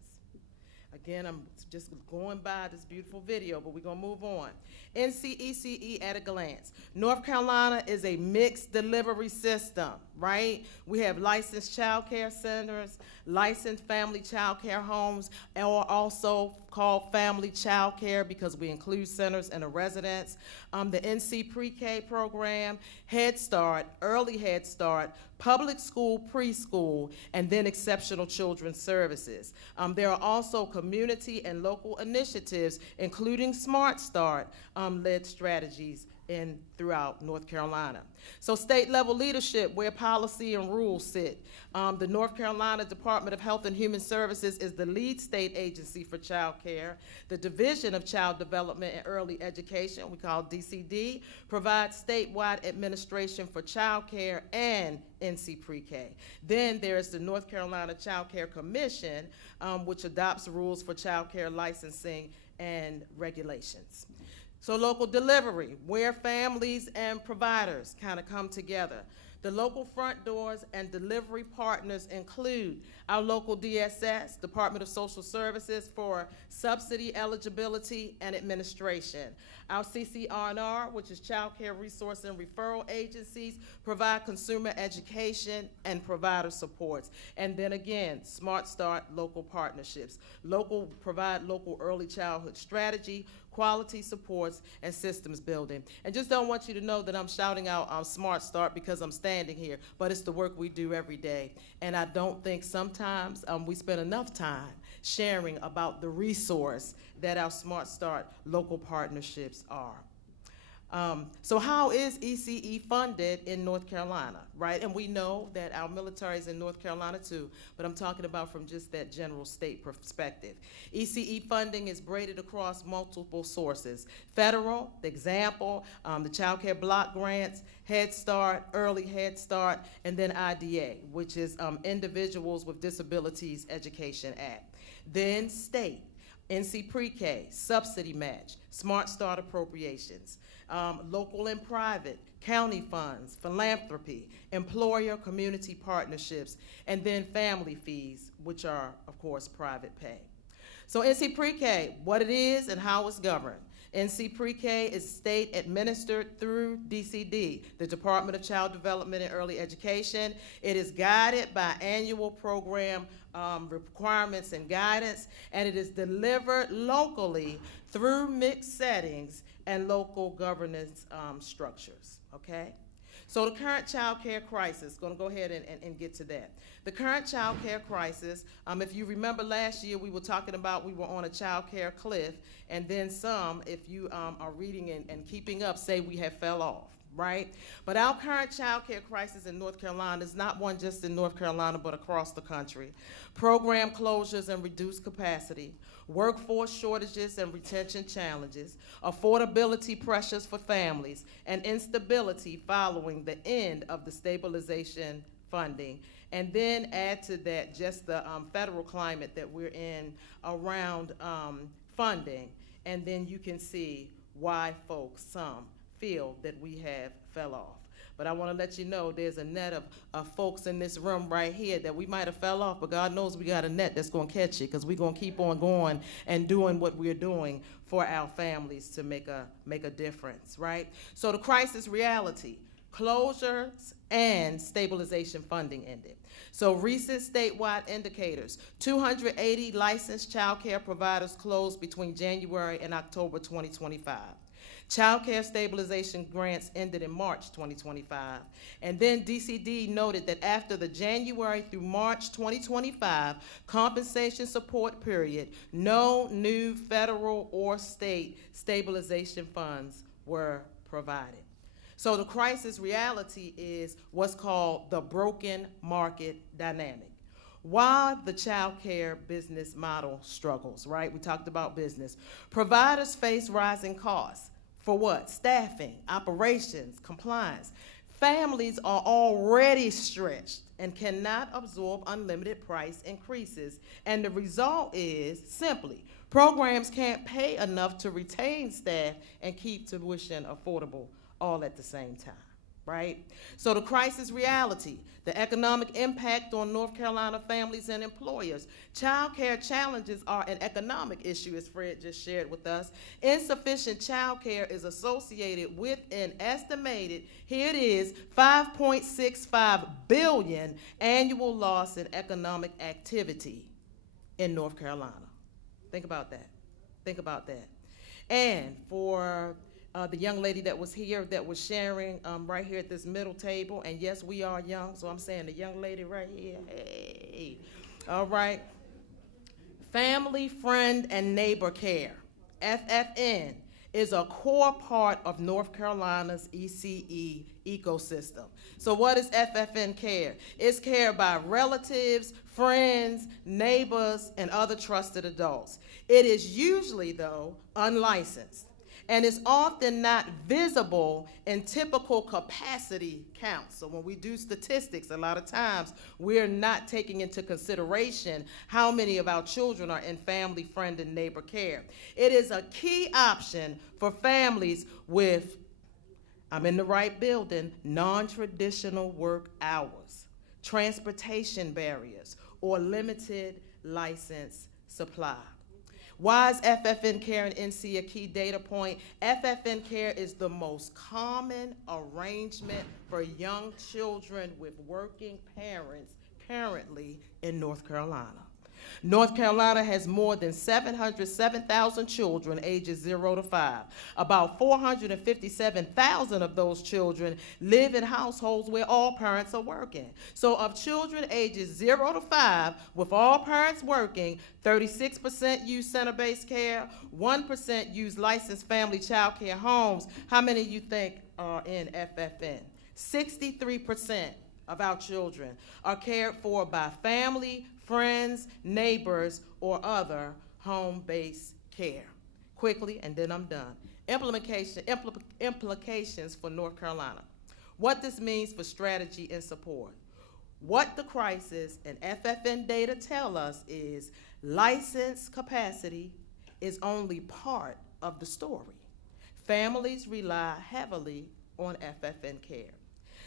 Again, I'm just going by this beautiful video, but we're gonna move on. NCECE at a glance. North Carolina is a mixed delivery system, right? We have licensed child care centers, licensed family child care homes, or also called family child care because we include centers and a residence. The NC Pre-K program, Head Start, Early Head Start, public school preschool, and then exceptional children's services. There are also community and local initiatives, including Smart Start led strategies throughout North Carolina. So state level leadership, where policy and rules sit. The North Carolina Department of Health and Human Services is the lead state agency for child care. The Division of Child Development and Early Education, we call DCD, provides statewide administration for child care and NC Pre-K. Then there's the North Carolina Child Care Commission, which adopts rules for child care licensing and regulations. So local delivery, where families and providers kind of come together. The local front doors and delivery partners include our local DSS, Department of Social Services, for subsidy eligibility and administration. Our CCR&R, which is Child Care Resource and Referral Agencies, provide consumer education and provider supports. And then again, Smart Start local partnerships. Provide local early childhood strategy, quality supports, and systems building. And just don't want you to know that I'm shouting out Smart Start because I'm standing here, but it's the work we do every day. And I don't think sometimes we spend enough time sharing about the resource that our Smart Start local partnerships are. So how is ECE funded in North Carolina, right? And we know that our military is in North Carolina too, but I'm talking about from just that general state perspective. ECE funding is braided across multiple sources. Federal, the example, the child care block grants, Head Start, Early Head Start, and then IDA, which is Individuals with Disabilities Education Act. Then state, NC Pre-K, subsidy match, Smart Start appropriations. Local and private, county funds, philanthropy, employer community partnerships, and then family fees, which are, of course, private pay. So NC Pre-K, what it is and how it's governed. NC Pre-K is state administered through DCD, the Department of Child Development and Early Education. It is guided by annual program requirements and guidance, and it is delivered locally through mixed settings and local governance structures, okay? So the current child care crisis, going to go ahead and get to that. The current child care crisis, if you remember last year, we were talking about we were on a child care cliff, and then some, if you are reading and keeping up, say we have fell off, right? But our current child care crisis in North Carolina is not one just in North Carolina, but across the country. Program closures and reduced capacity, workforce shortages and retention challenges, affordability pressures for families, and instability following the end of the stabilization funding. And then add to that just the federal climate that we're in around funding. And then you can see why folks, some, feel that we have fell off. But I want to let you know there's a net of folks in this room right here that we might have fell off, but God knows we got a net that's going to catch you, because we're going to keep on going and doing what we're doing for our families to make a difference, right? So the crisis reality, closures and stabilization funding ended. So recent statewide indicators, 280 licensed child care providers closed between January and October 2025. Child care stabilization grants ended in March 2025. And then DCD noted that after the January through March 2025 compensation support period, no new federal or state stabilization funds were provided. So the crisis reality is what's called the broken market dynamic. While the child care business model struggles, right? We talked about business. Providers face rising costs. For what? Staffing, operations, compliance. Families are already stretched and cannot absorb unlimited price increases. And the result is simply, programs can't pay enough to retain staff and keep tuition affordable all at the same time, right? So the crisis reality, the economic impact on North Carolina families and employers. Child care challenges are an economic issue, as Fred just shared with us. Insufficient child care is associated with an estimated, here it is, $5.65 billion annual loss in economic activity in North Carolina. Think about that. Think about that. And for the young lady that was here that was sharing right here at this middle table, and yes, we are young, so I'm saying the young lady right here, hey, all right. Family, friend, and neighbor care, FFN, is a core part of North Carolina's ECE ecosystem. So what is FFN care? It's care by relatives, friends, neighbors, and other trusted adults. It is usually, though, unlicensed, and is often not visible in typical capacity counts. So when we do statistics, a lot of times we're not taking into consideration how many of our children are in family, friend, and neighbor care. It is a key option for families with, I'm in the right building, non-traditional work hours, transportation barriers, or limited license supply. Why is FFN care and NC a key data point? FFN care is the most common arrangement for young children with working parents currently in North Carolina. North Carolina has more than 707,000 children ages 0 to 5. About 457,000 of those children live in households where all parents are working. So of children ages 0 to 5 with all parents working, 36% use center-based care, 1% use licensed family child care homes. How many of you think are in FFN? 63% of our children are cared for by family, friends, neighbors, or other home-based care. Quickly, and then I'm done. Implications for North Carolina. What this means for strategy and support. What the crisis and FFN data tell us is license capacity is only part of the story. Families rely heavily on FFN care.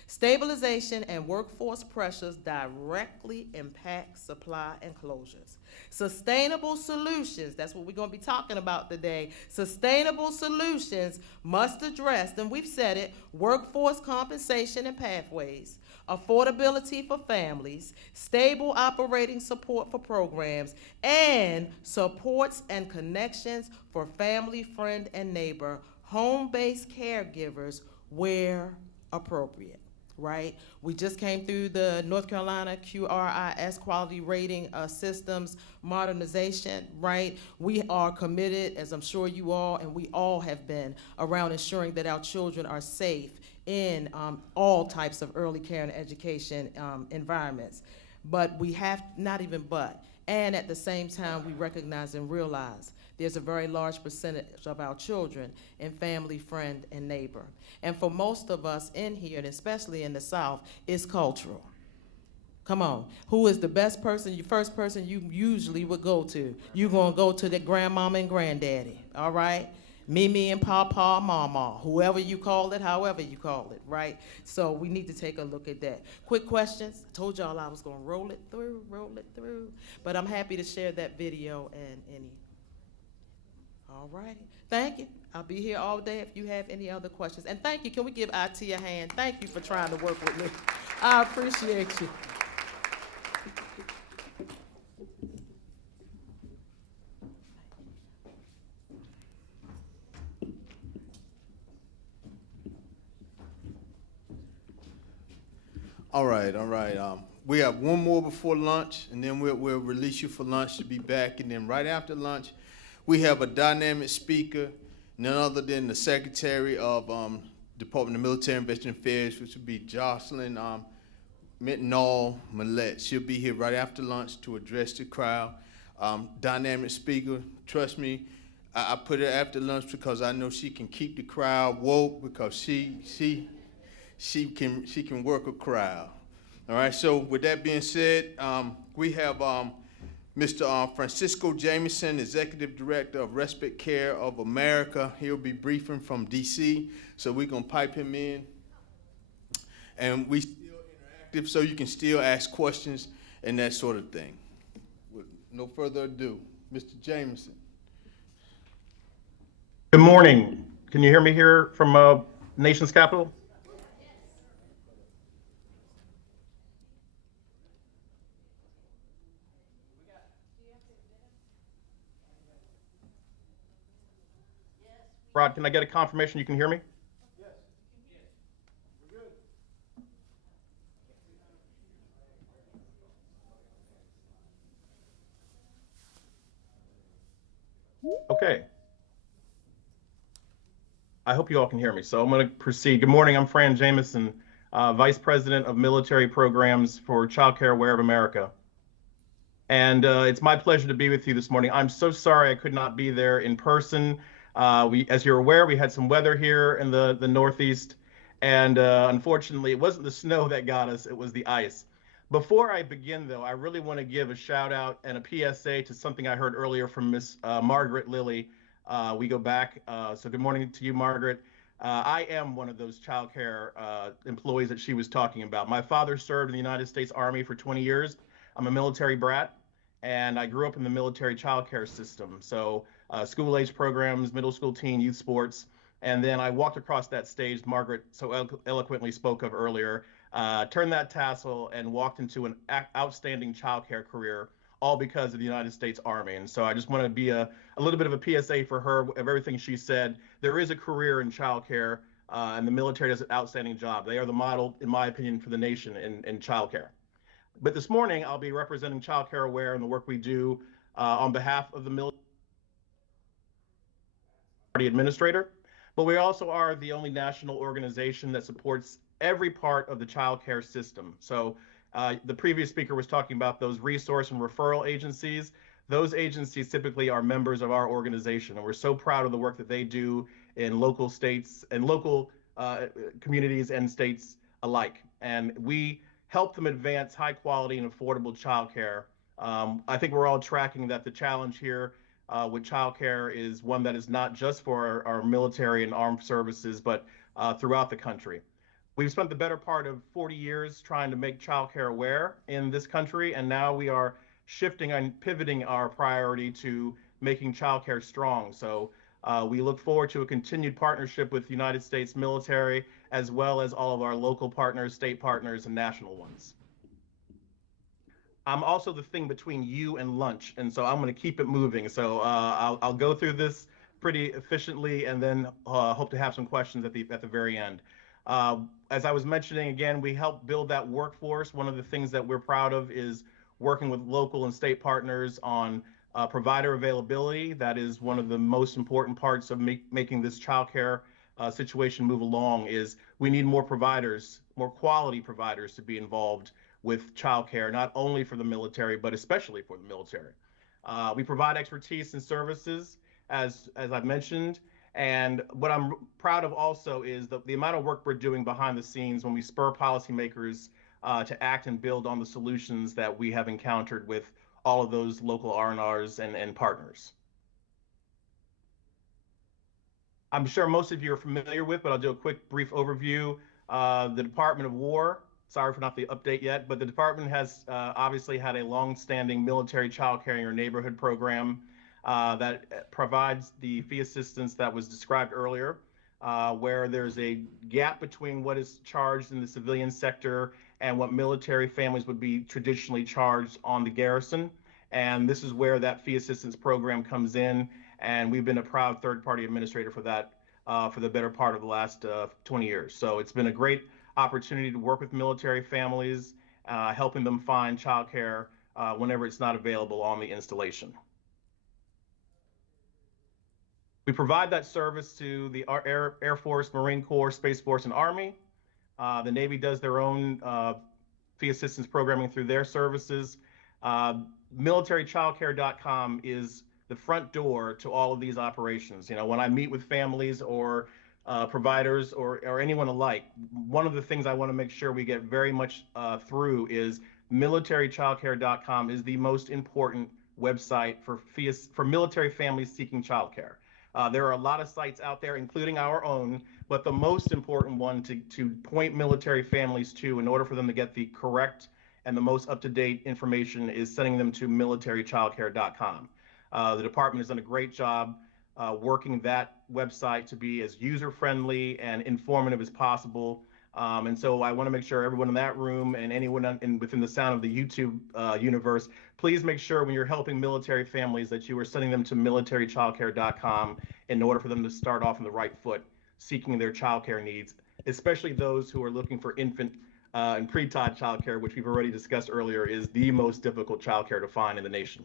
Stabilization and workforce pressures directly impact supply and closures. Sustainable solutions, that's what we're going to be talking about today. Sustainable solutions must address, and we've said it, workforce compensation and pathways, affordability for families, stable operating support for programs, and supports and connections for family, friend, and neighbor, home-based caregivers where appropriate. right? We just came through the North Carolina QRIS quality rating systems modernization, right? We are committed, as I'm sure you all and we all have been, around ensuring that our children are safe in all types of early care and education environments. But we have, not even but, and at the same time we recognize and realize there's a very large percentage of our children in family, friend, and neighbor. And for most of us in here, and especially in the South, it's cultural. Come on, who is the best person, your first person you usually would go to? You're gonna go to the grandmama and granddaddy, all right? Mimi and Papa, Mama, whoever you call it, however you call it, right? So we need to take a look at that. Quick questions. I told y'all I was gonna roll it through. But I'm happy to share that video and any. All righty, thank you. I'll be here all day if you have any other questions. And thank you, can we give IT a hand? Thank you for trying to work with me. I appreciate you. All right. We have one more before lunch, and then we'll release you for lunch to be back. And then right after lunch, we have a dynamic speaker, none other than the Secretary of Department of Military and Veteran Affairs, which would be Jocelyn Millett. She'll be here right after lunch to address the crowd. Dynamic speaker, trust me, I put her after lunch because I know she can keep the crowd woke because she can work a crowd. All right, so with that being said, we have Mr. Francisco Jamison, Executive Director of Respite Care of America. He'll be briefing from DC, so we're gonna pipe him in. And we still interactive, so you can still ask questions and that sort of thing. With no further ado, Mr. Jamison. Good morning. Can you hear me here from nation's capital? Rod, can I get a confirmation you can hear me? Yes. We're good. Okay. I hope you all can hear me. So I'm going to proceed. Good morning. I'm Fran Jamison, Vice President of Military Programs for Childcare Aware of America. And it's my pleasure to be with you this morning. I'm so sorry I could not be there in person. As you're aware, we had some weather here in the Northeast, and unfortunately, it wasn't the snow that got us, it was the ice. Before I begin, though, I really want to give a shout out and a PSA to something I heard earlier from Miss Margaret Lilly. We go back, so good morning to you, Margaret. I am one of those child care employees that she was talking about. My father served in the United States Army for 20 years. I'm a military brat, and I grew up in the military child care system. So school-age programs, middle school, teen, youth sports. And then I walked across that stage Margaret so eloquently spoke of earlier, turned that tassel and walked into an outstanding childcare career, all because of the United States Army. And so I just want to be a little bit of a PSA for her of everything she said. There is a career in childcare, and the military does an outstanding job. They are the model, in my opinion, for the nation in childcare. But this morning, I'll be representing Childcare Aware and the work we do on behalf of the military administrator, but we also are the only national organization that supports every part of the child care system. So the previous speaker was talking about those resource and referral agencies. Those agencies typically are members of our organization, and we're so proud of the work that they do in local states and local communities and states alike. And we help them advance high quality and affordable child care. I think we're all tracking that the challenge here with childcare is one that is not just for our military and armed services, but throughout the country. We've spent the better part of 40 years trying to make childcare aware in this country, and now we are shifting and pivoting our priority to making childcare strong. So we look forward to a continued partnership with the United States military, as well as all of our local partners, state partners, and national ones. I'm also the thing between you and lunch, and so I'm going to keep it moving. So I'll go through this pretty efficiently, and then hope to have some questions at the very end. As I was mentioning, again, we help build that workforce. One of the things that we're proud of is working with local and state partners on provider availability. That is one of the most important parts of making this childcare situation move along. Is we need more providers, more quality providers to be involved with childcare, not only for the military, but especially for the military. We provide expertise and services, as I've mentioned. And what I'm proud of also is the amount of work we're doing behind the scenes when we spur policymakers to act and build on the solutions that we have encountered with all of those local R&Rs and partners. I'm sure most of you are familiar with, but I'll do a quick brief overview. The Department of War, sorry for not the update yet, but the department has obviously had a long-standing military child care in your neighborhood program that provides the fee assistance that was described earlier, where there's a gap between what is charged in the civilian sector and what military families would be traditionally charged on the garrison. And this is where that fee assistance program comes in. And we've been a proud third-party administrator for that for the better part of the last 20 years. So it's been a great opportunity to work with military families, helping them find childcare whenever it's not available on the installation. We provide that service to the Air Force, Marine Corps, Space Force, and Army. The Navy does their own fee assistance programming through their services. MilitaryChildcare.com is the front door to all of these operations. You know, when I meet with families or providers or anyone alike, one of the things I want to make sure we get very much through is MilitaryChildcare.com is the most important website for military families seeking childcare. There are a lot of sites out there, including our own, but the most important one to point military families to in order for them to get the correct and the most up-to-date information is sending them to militarychildcare.com. The department has done a great job working that website to be as user-friendly and informative as possible. And so I want to make sure everyone in that room and anyone within the sound of the YouTube universe, please make sure when you're helping military families that you are sending them to militarychildcare.com in order for them to start off on the right foot, seeking their childcare needs, especially those who are looking for infant and pre-tot childcare, which we've already discussed earlier is the most difficult childcare to find in the nation.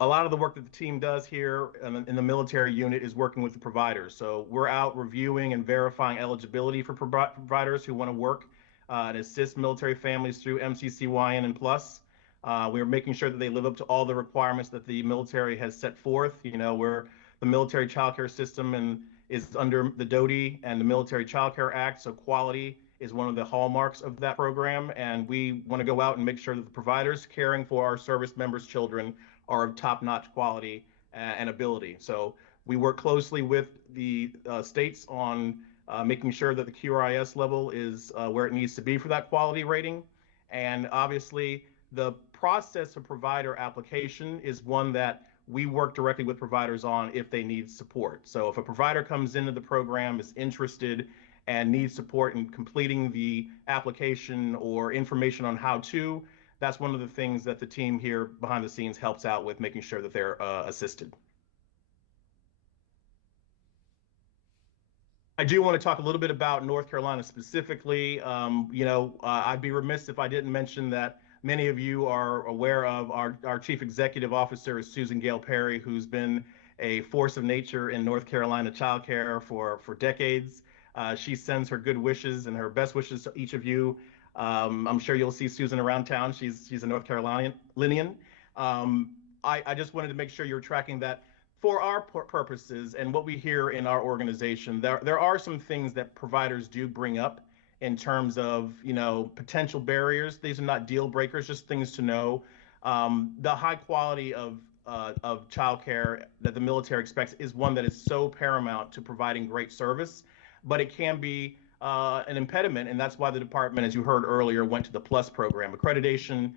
A lot of the work that the team does here in the military unit is working with the providers. So we're out reviewing and verifying eligibility for providers who want to work and assist military families through MCCYN and Plus. We're making sure that they live up to all the requirements that the military has set forth. You know, we're the military child care system and is under the DOTI and the Military Child Care Act. So quality is one of the hallmarks of that program. And we want to go out and make sure that the providers caring for our service members' children are of top-notch quality and ability. So we work closely with the states on making sure that the QRIS level is where it needs to be for that quality rating. And obviously, the process of provider application is one that we work directly with providers on if they need support. So if a provider comes into the program, is interested, and needs support in completing the application or information on how to, that's one of the things that the team here behind the scenes helps out with, making sure that they're assisted. I do want to talk a little bit about North Carolina specifically. I'd be remiss if I didn't mention that many of you are aware of our Chief Executive Officer is Susan Gale Perry, who's been a force of nature in North Carolina childcare for decades. She sends her good wishes and her best wishes to each of you. I'm sure you'll see Susan around town. She's a North Carolinian. I just wanted to make sure you're tracking that for our purposes and what we hear in our organization. There are some things that providers do bring up in terms of, potential barriers. These are not deal breakers, just things to know. The high quality of childcare that the military expects is one that is so paramount to providing great service, but it can be an impediment, and that's why the department, as you heard earlier, went to the Plus program. Accreditation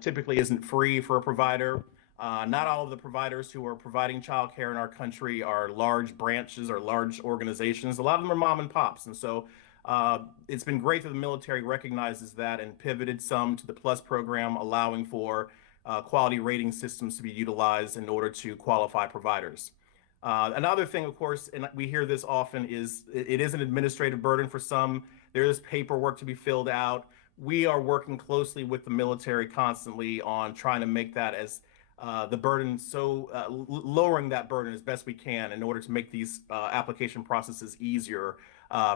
typically isn't free for a provider. Not all of the providers who are providing childcare in our country are large branches or large organizations. A lot of them are mom and pops, and so it's been great that the military recognizes that and pivoted some to the Plus program, allowing for quality rating systems to be utilized in order to qualify providers. Another thing, of course, and we hear this often, is it is an administrative burden for some. There is paperwork to be filled out. We are working closely with the military constantly on trying to make that as the burden lowering that burden as best we can in order to make these application processes easier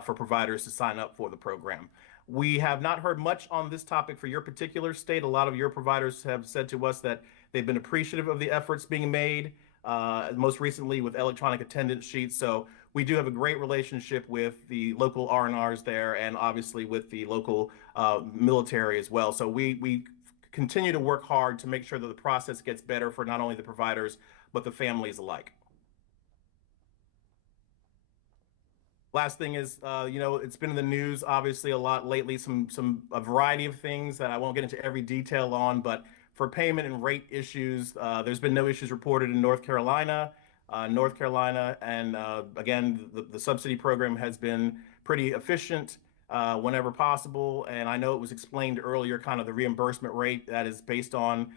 for providers to sign up for the program. We have not heard much on this topic for your particular state. A lot of your providers have said to us that they've been appreciative of the efforts being made, most recently with electronic attendance sheets. So we do have a great relationship with the local R&Rs there, and obviously with the local military as well. So we continue to work hard to make sure that the process gets better for not only the providers, but the families alike. Last thing is, it's been in the news obviously a lot lately, a variety of things that I won't get into every detail on, but for payment and rate issues, there's been no issues reported in North Carolina. And again, the subsidy program has been pretty efficient whenever possible. And I know it was explained earlier, kind of the reimbursement rate that is based on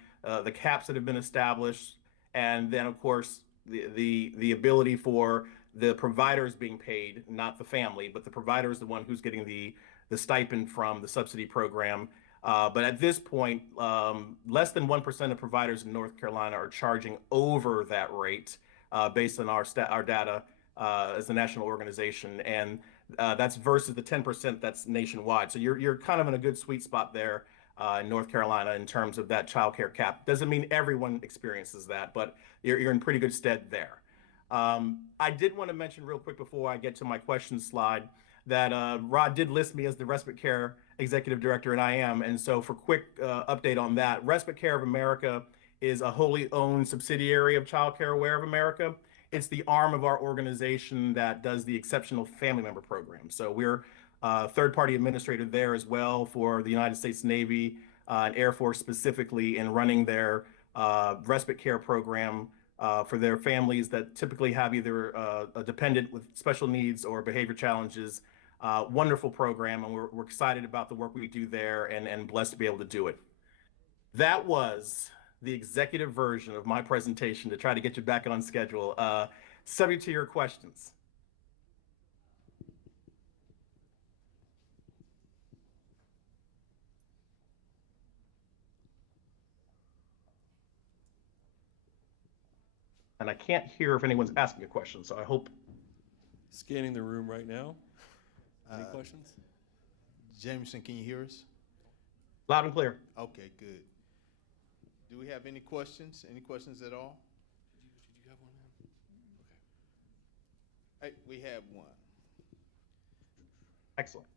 the caps that have been established. And then, of course, the ability for the providers being paid, not the family, but the provider is the one who's getting the stipend from the subsidy program. But at this point, less than 1% of providers in North Carolina are charging over that rate based on our data as a national organization. And that's versus the 10% that's nationwide. So you're kind of in a good sweet spot there in North Carolina in terms of that child care cap. Doesn't mean everyone experiences that, but you're in pretty good stead there. I did want to mention real quick before I get to my questions slide that Rod did list me as the Respite Care Executive Director, and I am. And so for quick update on that, Respite Care of America is a wholly owned subsidiary of Childcare Aware of America. It's the arm of our organization that does the Exceptional Family Member Program. So we're a third-party administrator there as well for the United States Navy and Air Force specifically in running their respite care program for their families that typically have either a dependent with special needs or behavior challenges. Wonderful program, and we're excited about the work we do there and blessed to be able to do it. That was the executive version of my presentation to try to get you back on schedule. Subject to your questions. And I can't hear if anyone's asking a question, so I hope. Scanning the room right now. Any questions? Jamison, can you hear us? Loud and clear. Okay, good. Do we have any questions? Any questions at all? Did you have one? Okay. Hey, we have one. Excellent.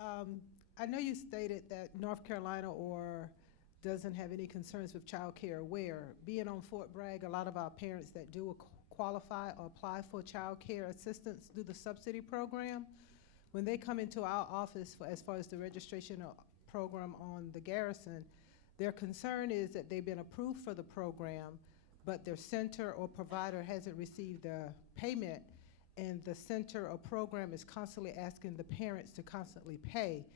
I know you stated that North Carolina doesn't have any concerns with Childcare Aware. Being on Fort Bragg, a lot of our parents that do qualify or apply for child care assistance through the subsidy program, when they come into our office as far as the registration program on the Garrison, their concern is that they've been approved for the program, but their center or provider hasn't received the payment, and the center or program is constantly asking the parents to constantly pay.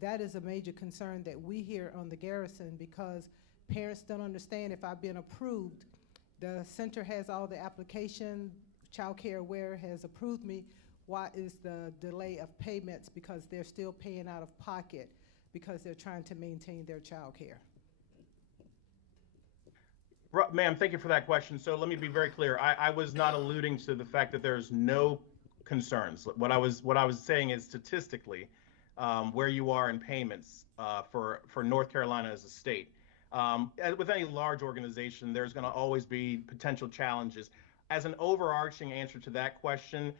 That is a major concern that we hear on the Garrison, because parents don't understand, if I've been approved, the center has all the application, Childcare Aware has approved me, why is the delay of payments? Because they're still paying out of pocket because they're trying to maintain their child care. Ma'am, thank you for that question. So let me be very clear. I was not alluding to the fact that there's no concerns. What I was saying is statistically, where you are in payments for North Carolina as a state. With any large organization, there's going to always be potential challenges. As an overarching answer to that question,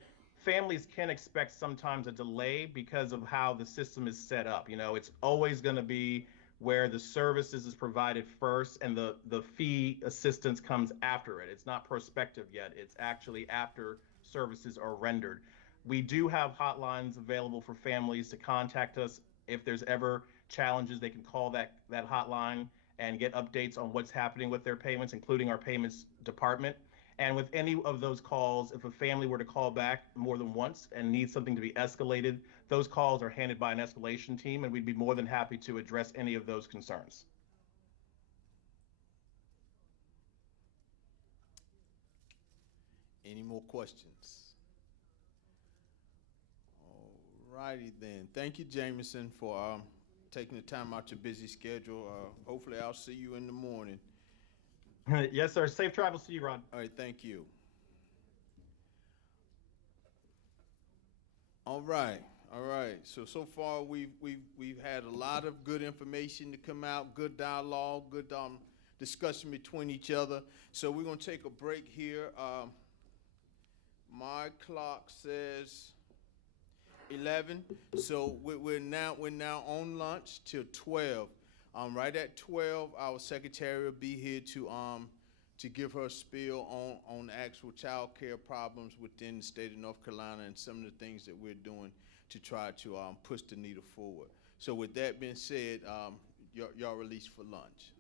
families can expect sometimes a delay because of how the system is set up. You know, it's always going to be where the services is provided first and the fee assistance comes after it. It's not prospective yet. It's actually after services are rendered. We do have hotlines available for families to contact us. If there's ever challenges, they can call that hotline and get updates on what's happening with their payments, including our payments department. And with any of those calls, if a family were to call back more than once and need something to be escalated, those calls are handled by an escalation team, and we'd be more than happy to address any of those concerns. Any more questions? All righty then. Thank you, Jamison, for taking the time out your busy schedule. Hopefully I'll see you in the morning. Yes, sir. Safe travels to you, Ron. All right, thank you. All right. So far we've had a lot of good information to come out, good dialogue, good discussion between each other. So we're gonna take a break here. My clock says 11. So we're now on lunch till 12. Right at 12, our secretary will be here to give her a spiel on actual child care problems within the state of North Carolina and some of the things that we're doing to try to push the needle forward. So with that being said, y'all released for lunch.